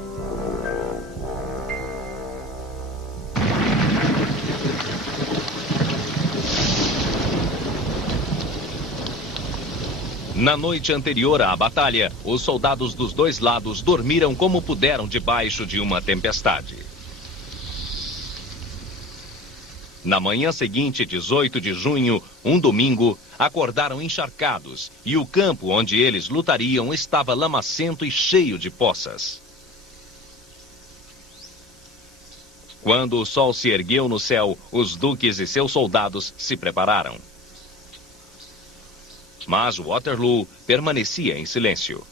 Na noite anterior à batalha, os soldados dos dois lados dormiram como puderam debaixo de uma tempestade. Na manhã seguinte, 18 de junho, um domingo, acordaram encharcados e o campo onde eles lutariam estava lamacento e cheio de poças. Quando o sol se ergueu no céu, os duques e seus soldados se prepararam. Mas Waterloo permanecia em silêncio.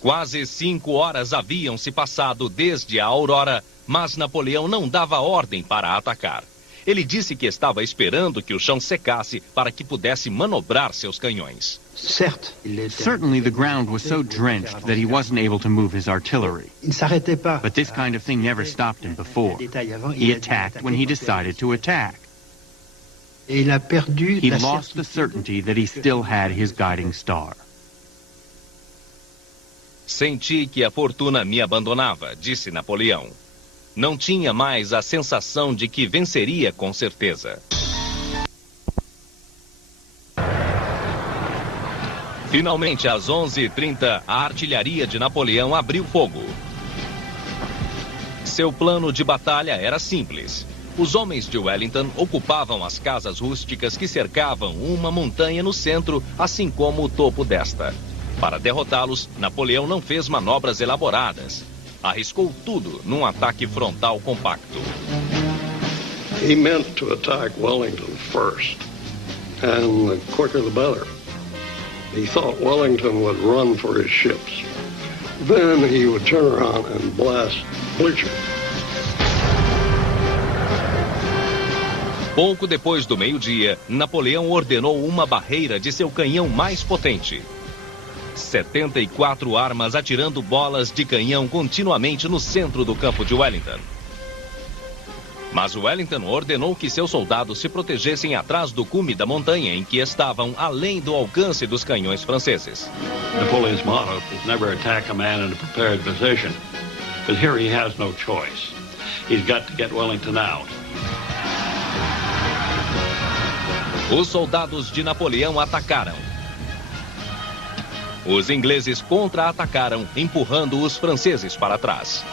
Quase 5 horas haviam se passado desde a aurora, mas Napoleão não dava ordem para atacar. Ele disse que estava esperando que o chão secasse para que pudesse manobrar seus canhões. Certainly the ground was so drenched that he wasn't able to move his artillery. But this kind of thing never stopped him before. He attacked when he decided to attack. He lost the certainty that he still had his guiding star. Senti que a fortuna me abandonava, disse Napoleão. Não tinha mais a sensação de que venceria com certeza. Finalmente, às 11h30, a artilharia de Napoleão abriu fogo. Seu plano de batalha era simples. Os homens de Wellington ocupavam as casas rústicas que cercavam uma montanha no centro, assim como o topo desta. Para derrotá-los, Napoleão não fez manobras elaboradas. Arriscou tudo num ataque frontal compacto. He meant to attack Wellington first, and the quicker the better. He thought Wellington would run for his ships. Then he would turn around and blast Blücher. Pouco depois do meio-dia, Napoleão ordenou uma barreira de seu canhão mais potente. 74 armas atirando bolas de canhão continuamente no centro do campo de Wellington. Mas Wellington ordenou que seus soldados se protegessem atrás do cume da montanha em que estavam, além do alcance dos canhões franceses. Napoleon's motto is never attack a man in a prepared position. But here he has no choice. He's got to get Wellington out. Os soldados de Napoleão atacaram. Os ingleses contra-atacaram, empurrando os franceses para trás.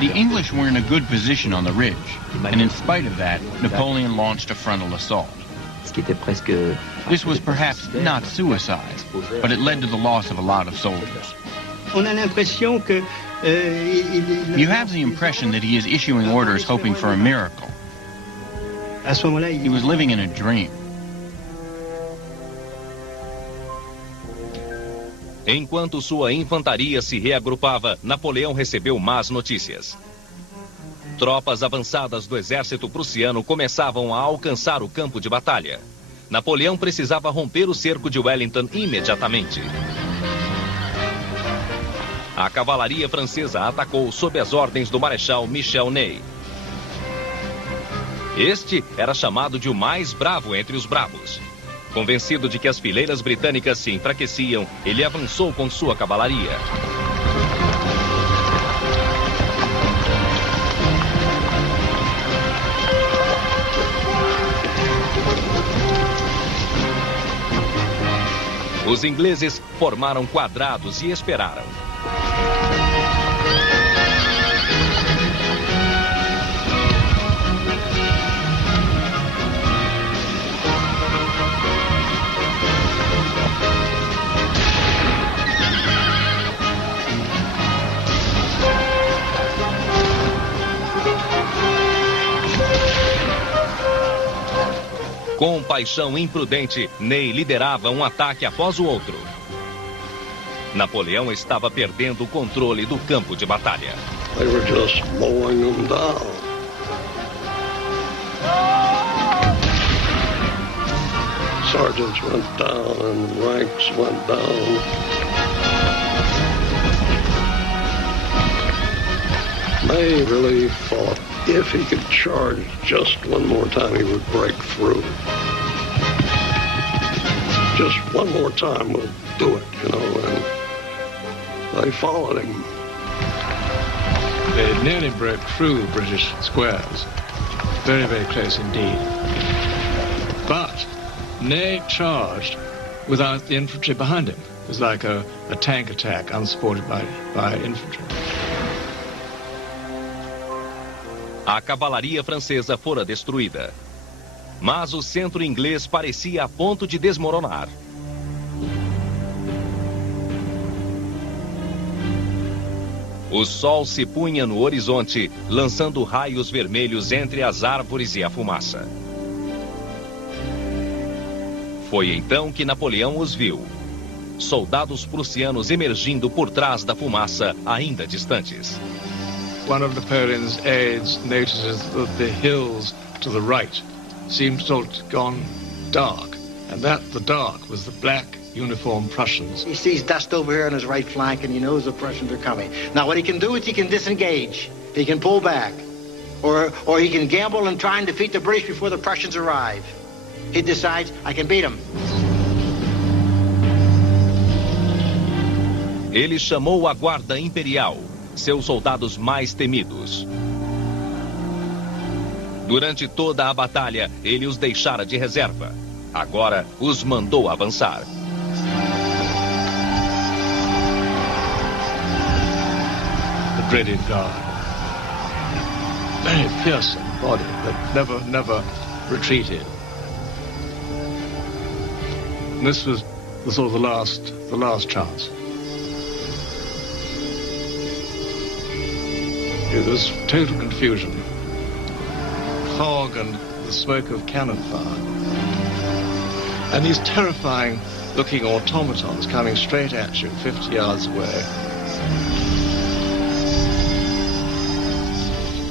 The English were in a good position on the ridge, and in spite of that, Napoleon launched a frontal assault. This was perhaps not suicide, but it led to the loss of a lot of soldiers. You have the impression that he is issuing orders hoping for a miracle. He was living in a dream. Enquanto sua infantaria se reagrupava, Napoleão recebeu más notícias. Tropas avançadas do exército prussiano começavam a alcançar o campo de batalha. Napoleão precisava romper o cerco de Wellington imediatamente. A cavalaria francesa atacou sob as ordens do marechal Michel Ney. Este era chamado de o mais bravo entre os bravos. Convencido de que as fileiras britânicas se enfraqueciam, ele avançou com sua cavalaria. Os ingleses formaram quadrados e esperaram. Com paixão imprudente, Ney liderava um ataque após o outro. Napoleão estava perdendo o controle do campo de batalha. They were just mowing them down. Sergeants went down and ranks went down. Ney really thought if he could charge just one more time, he would break through. Just one more time, we'll do it, you know, and they followed him. They nearly broke through British squares. Very, very close indeed. But Ney charged without the infantry behind him. It was like a tank attack unsupported by infantry. A cavalaria francesa fora destruída, mas o centro inglês parecia a ponto de desmoronar. O sol se punha no horizonte, lançando raios vermelhos entre as árvores e a fumaça. Foi então que Napoleão os viu. Soldados prussianos emergindo por trás da fumaça, ainda distantes. One of Napoleon's aides notices that the hills to the right seemed to have gone dark, and that the dark was the black uniformed Prussians. He sees dust over here on his right flank, and he knows the Prussians are coming. Now, what he can do is he can disengage. He can pull back. Or he can gamble and try and defeat the British before the Prussians arrive. He decides, I can beat them. Ele chamou a Guarda Imperial, seus soldados mais temidos. Durante toda a batalha, ele os deixara de reserva. Agora, os mandou avançar. The dreaded guard. Very fearsome body that never retreated. And this was the sort of the last chance. It was total confusion. Fog and the smoke of cannon fire. And these terrifying looking automatons coming straight at you 50 yards away.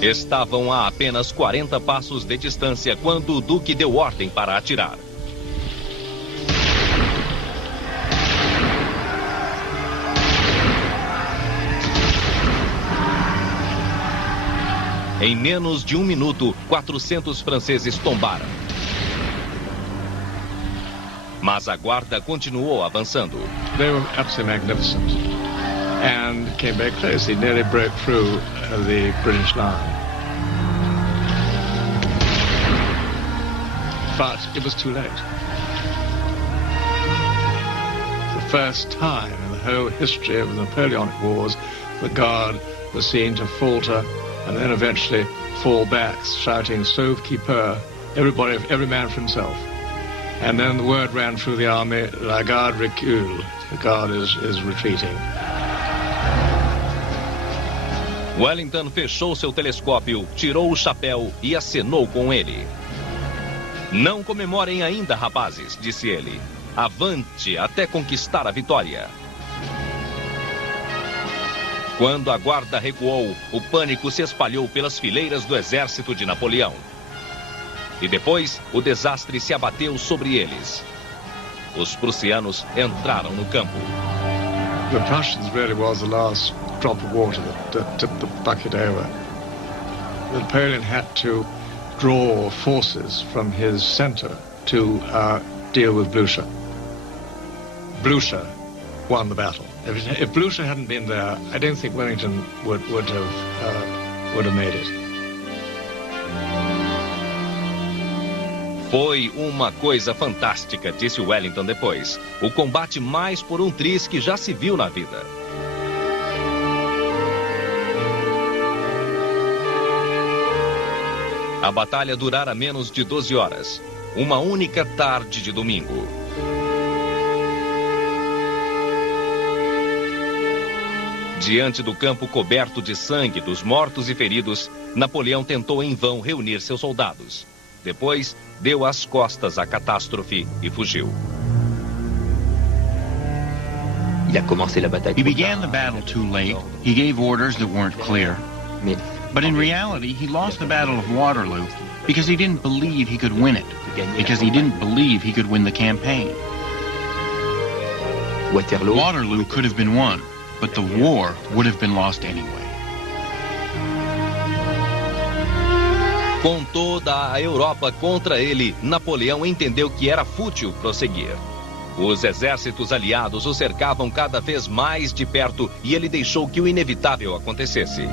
Estavam a apenas 40 passos de distância quando o Duque deu ordem para atirar. Em menos de 1 minuto, 400 franceses tombaram. Mas a guarda continuou avançando. They were absolutely magnificent and came very close. They nearly broke through the British line. But it was too late. The first time in the whole history of the Napoleonic Wars, the Guard was seen to falter and then eventually fall back, shouting, "Sauve qui peut," every man for himself. And then the word ran through the army, "La Garde recule," the Guard is retreating. Wellington fechou seu telescópio, tirou o chapéu e acenou com ele. "Não comemorem ainda, rapazes," disse ele. "Avante até conquistar a vitória." Quando a guarda recuou, o pânico se espalhou pelas fileiras do exército de Napoleão. E depois, o desastre se abateu sobre eles. Os prussianos entraram no campo. The Prussians really was the last drop of water that tipped the bucket over. Napoleon had to draw forces from his center to deal with Blucher. Blucher won the battle. If Blucher hadn't been there, I don't think Wellington would have made it. Foi uma coisa fantástica, disse Wellington depois. O combate mais por um triz que já se viu na vida. A batalha durara menos de 12 horas. Uma única tarde de domingo. Diante do campo coberto de sangue dos mortos e feridos, Napoleão tentou em vão reunir seus soldados. depois, deu as costas à catástrofe e fugiu. He began the battle too late. He gave orders that weren't clear. But in reality, he lost the Battle of Waterloo because he didn't believe he could win it, because he didn't believe he could win the campaign. Waterloo could have been won, but the war would have been lost anyway. Com toda a Europa contra ele, Napoleão entendeu que era fútil prosseguir. Os exércitos aliados o cercavam cada vez mais de perto e ele deixou que o inevitável acontecesse.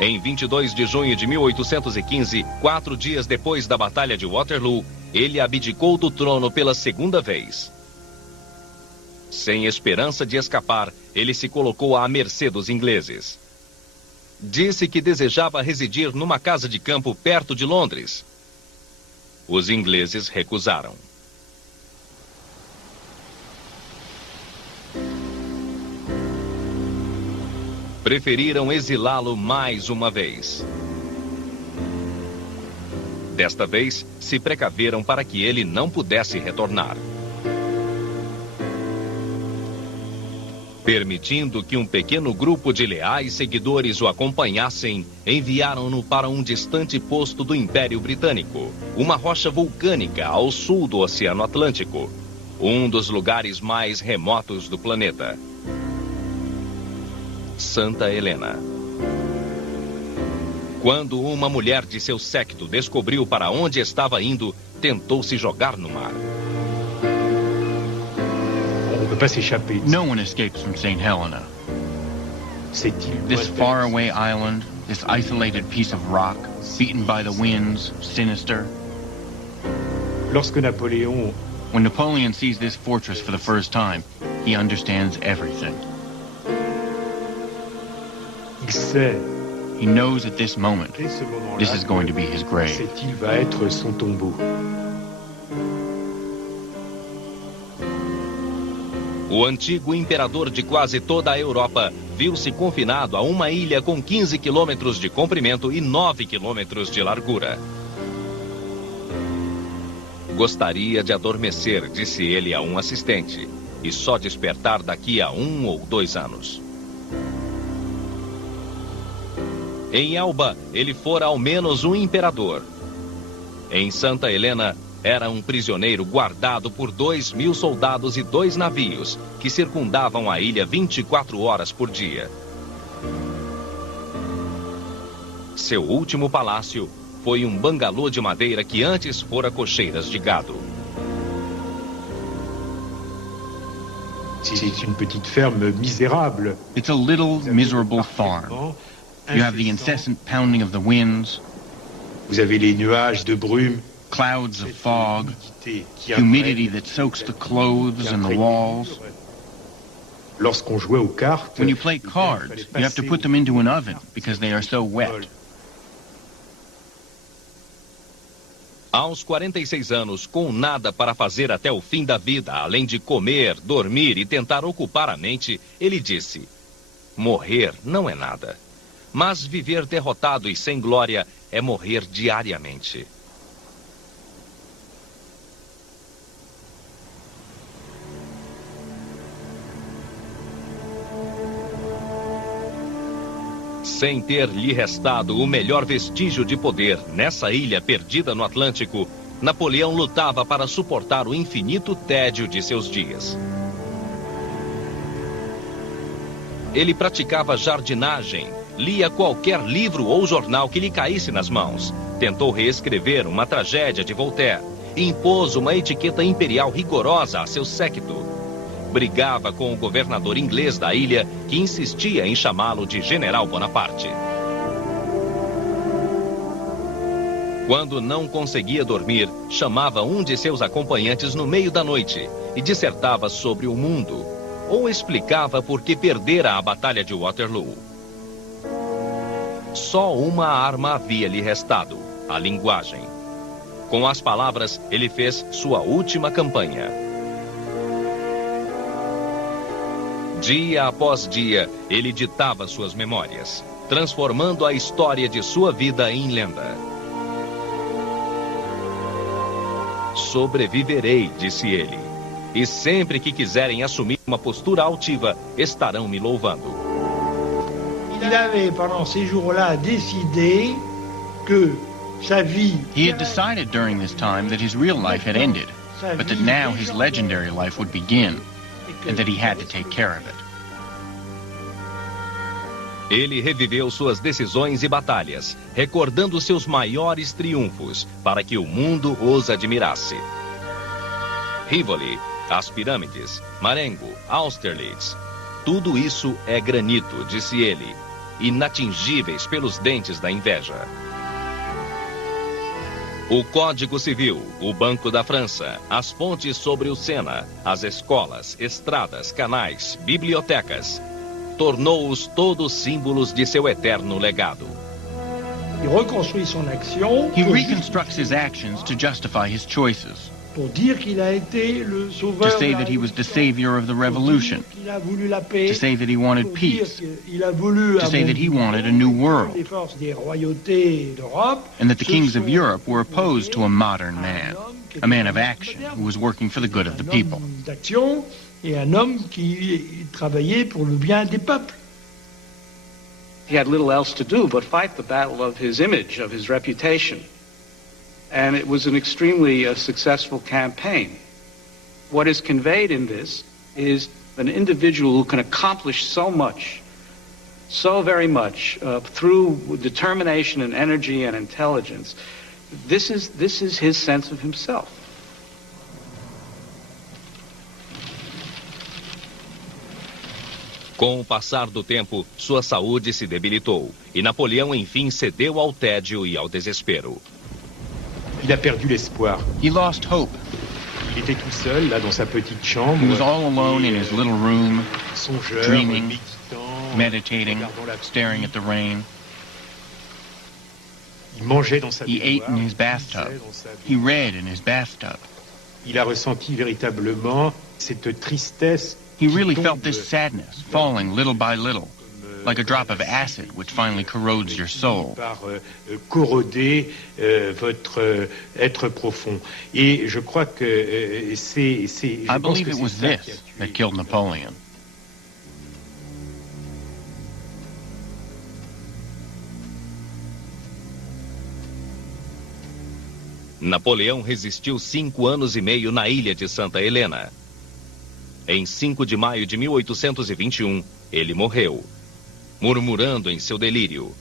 Em 22 de junho de 1815, 4 dias depois da Batalha de Waterloo, ele abdicou do trono pela segunda vez. Sem esperança de escapar, ele se colocou à mercê dos ingleses. Disse que desejava residir numa casa de campo perto de Londres. Os ingleses recusaram. Preferiram exilá-lo mais uma vez. Desta vez, se precaveram para que ele não pudesse retornar. Permitindo que um pequeno grupo de leais seguidores o acompanhassem, enviaram-no para um distante posto do Império Britânico, uma rocha vulcânica ao sul do Oceano Atlântico, um dos lugares mais remotos do planeta. Santa Helena. Quando uma mulher de seu séquito descobriu para onde estava indo, tentou se jogar no mar. No one escapes from St. Helena. This faraway island, this isolated piece of rock, beaten by the winds, sinister. When Napoleon sees this fortress for the first time, he understands everything. He knows at this moment, this is going to be his grave. O antigo imperador de quase toda a Europa viu-se confinado a uma ilha com 15 quilômetros de comprimento e 9 quilômetros de largura. Gostaria de adormecer, disse ele a um assistente, e só despertar daqui a 1 ou 2 anos. Em Elba, ele fora ao menos um imperador. Em Santa Helena, era um prisioneiro guardado por 2.000 soldados e 2 navios, que circundavam a ilha 24 horas por dia. Seu último palácio foi um bangalô de madeira que antes fora cocheiras de gado. It's a little miserable farm. You have the incessant pounding of the winds. Vous avez les nuages de brume. Clouds of fog, humidity that soaks the clothes and the walls. When you play cards, you have to put them into an oven because they are so wet. Aos 46 anos, com nada para fazer até o fim da vida, além de comer, dormir e tentar ocupar a mente, ele disse: morrer não é nada, mas viver derrotado e sem glória é morrer diariamente. Sem ter lhe restado o melhor vestígio de poder nessa ilha perdida no Atlântico, Napoleão lutava para suportar o infinito tédio de seus dias. Ele praticava jardinagem, lia qualquer livro ou jornal que lhe caísse nas mãos, tentou reescrever uma tragédia de Voltaire, impôs uma etiqueta imperial rigorosa a seu séquito. Brigava com o governador inglês da ilha, que insistia em chamá-lo de General Bonaparte. Quando não conseguia dormir, chamava um de seus acompanhantes no meio da noite e dissertava sobre o mundo, ou explicava por que perdera a Batalha de Waterloo. Só uma arma havia lhe restado: a linguagem. Com as palavras, ele fez sua última campanha. Dia após dia, ele ditava suas memórias. transformando a história de sua vida em lenda. Sobreviverei, disse ele, e sempre que quiserem assumir uma postura altiva, estarão me louvando. Il avait, pendant ces jours-là, décidé que sa vie... He had decided during this time that his real life had ended, but that now his legendary life would begin, and that he had to take care of it. Ele reviveu suas decisões e batalhas, recordando seus maiores triunfos, para que o mundo os admirasse. Rivoli, as pirâmides, Marengo, Austerlitz, tudo isso é granito, disse ele, inatingíveis pelos dentes da inveja. O Código Civil, o Banco da França, as pontes sobre o Sena, as escolas, estradas, canais, bibliotecas, tornou-os todos símbolos de seu eterno legado. He reconstructs his actions to justify his choices. To say that he was the savior of the revolution. To say that he wanted peace. To say that he wanted a new world. And that the kings of Europe were opposed to a modern man, a man of action who was working for the good of the people. Et un homme qui travaillait pour le bien des peuples. He had little else to do but fight the battle of his image, of his reputation. And it was an extremely successful campaign. What is conveyed in this is an individual who can accomplish so much, so very much, through determination and energy and intelligence. This is his sense of himself. Com o passar do tempo, sua saúde se debilitou e Napoleão enfim cedeu ao tédio e ao desespero. Il a perdu l'espoir. He lost hope. Il était tout seul, là, dans sa petite chambre. He was all alone in his little room, songeur, dreaming, méditant, meditating, staring at the rain. Il mangeait dans sa He ate in his bathtub. He read in his bathtub. Il a ressenti véritablement cette tristesse. He really felt this sadness falling little by little, like a drop of acid which finally corrodes your soul. Corroder votre être profond. Et je crois que c'est. I believe it was this that killed Napoleon. Napoleão resistiu 5 anos e meio na ilha de Santa Helena. Em 5 de maio de 1821, ele morreu, murmurando em seu delírio: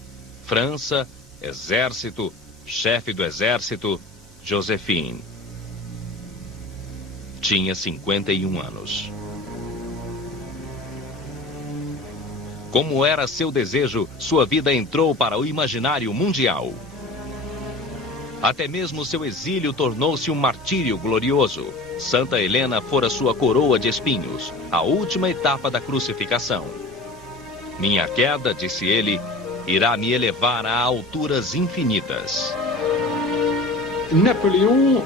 França, exército, chefe do exército, Joséphine. Tinha 51 anos. Como era seu desejo, sua vida entrou para o imaginário mundial. Até mesmo seu exílio tornou-se um martírio glorioso. Santa Helena fora sua coroa de espinhos, a última etapa da crucificação. Minha queda, disse ele, irá me elevar a alturas infinitas. Napoleon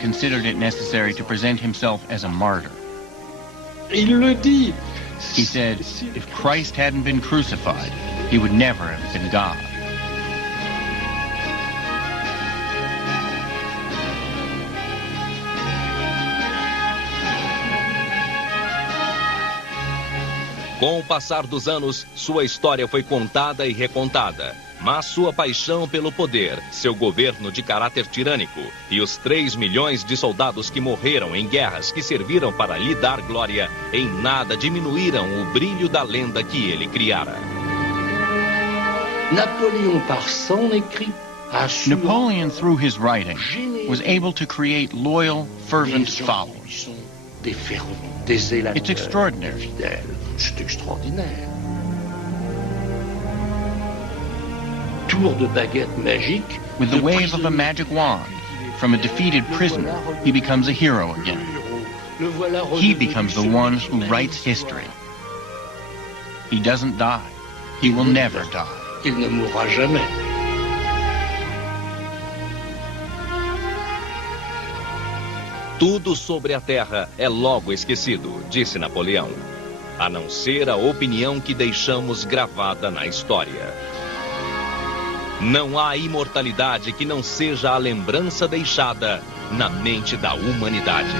considered it necessary to present himself as a martyr. Il le dit. He said, if Christ hadn't been crucified, he would never have been God. Com o passar dos anos, sua história foi contada e recontada, mas sua paixão pelo poder, seu governo de caráter tirânico e os 3 milhões de soldados que morreram em guerras que serviram para lhe dar glória, em nada diminuíram o brilho da lenda que ele criara. Napoleon, through his writing, was able to create loyal, fervent followers. It's extraordinary. C'est extraordinaire. Tour de baguette magique. With the wave of a magic wand, from a defeated prisoner, he becomes a hero again. He becomes the one who writes history. He doesn't die. He will never die. Il ne mourra jamais. Tudo sobre a terra é logo esquecido, disse Napoleão. a não ser a opinião que deixamos gravada na história. Não há imortalidade que não seja a lembrança deixada na mente da humanidade.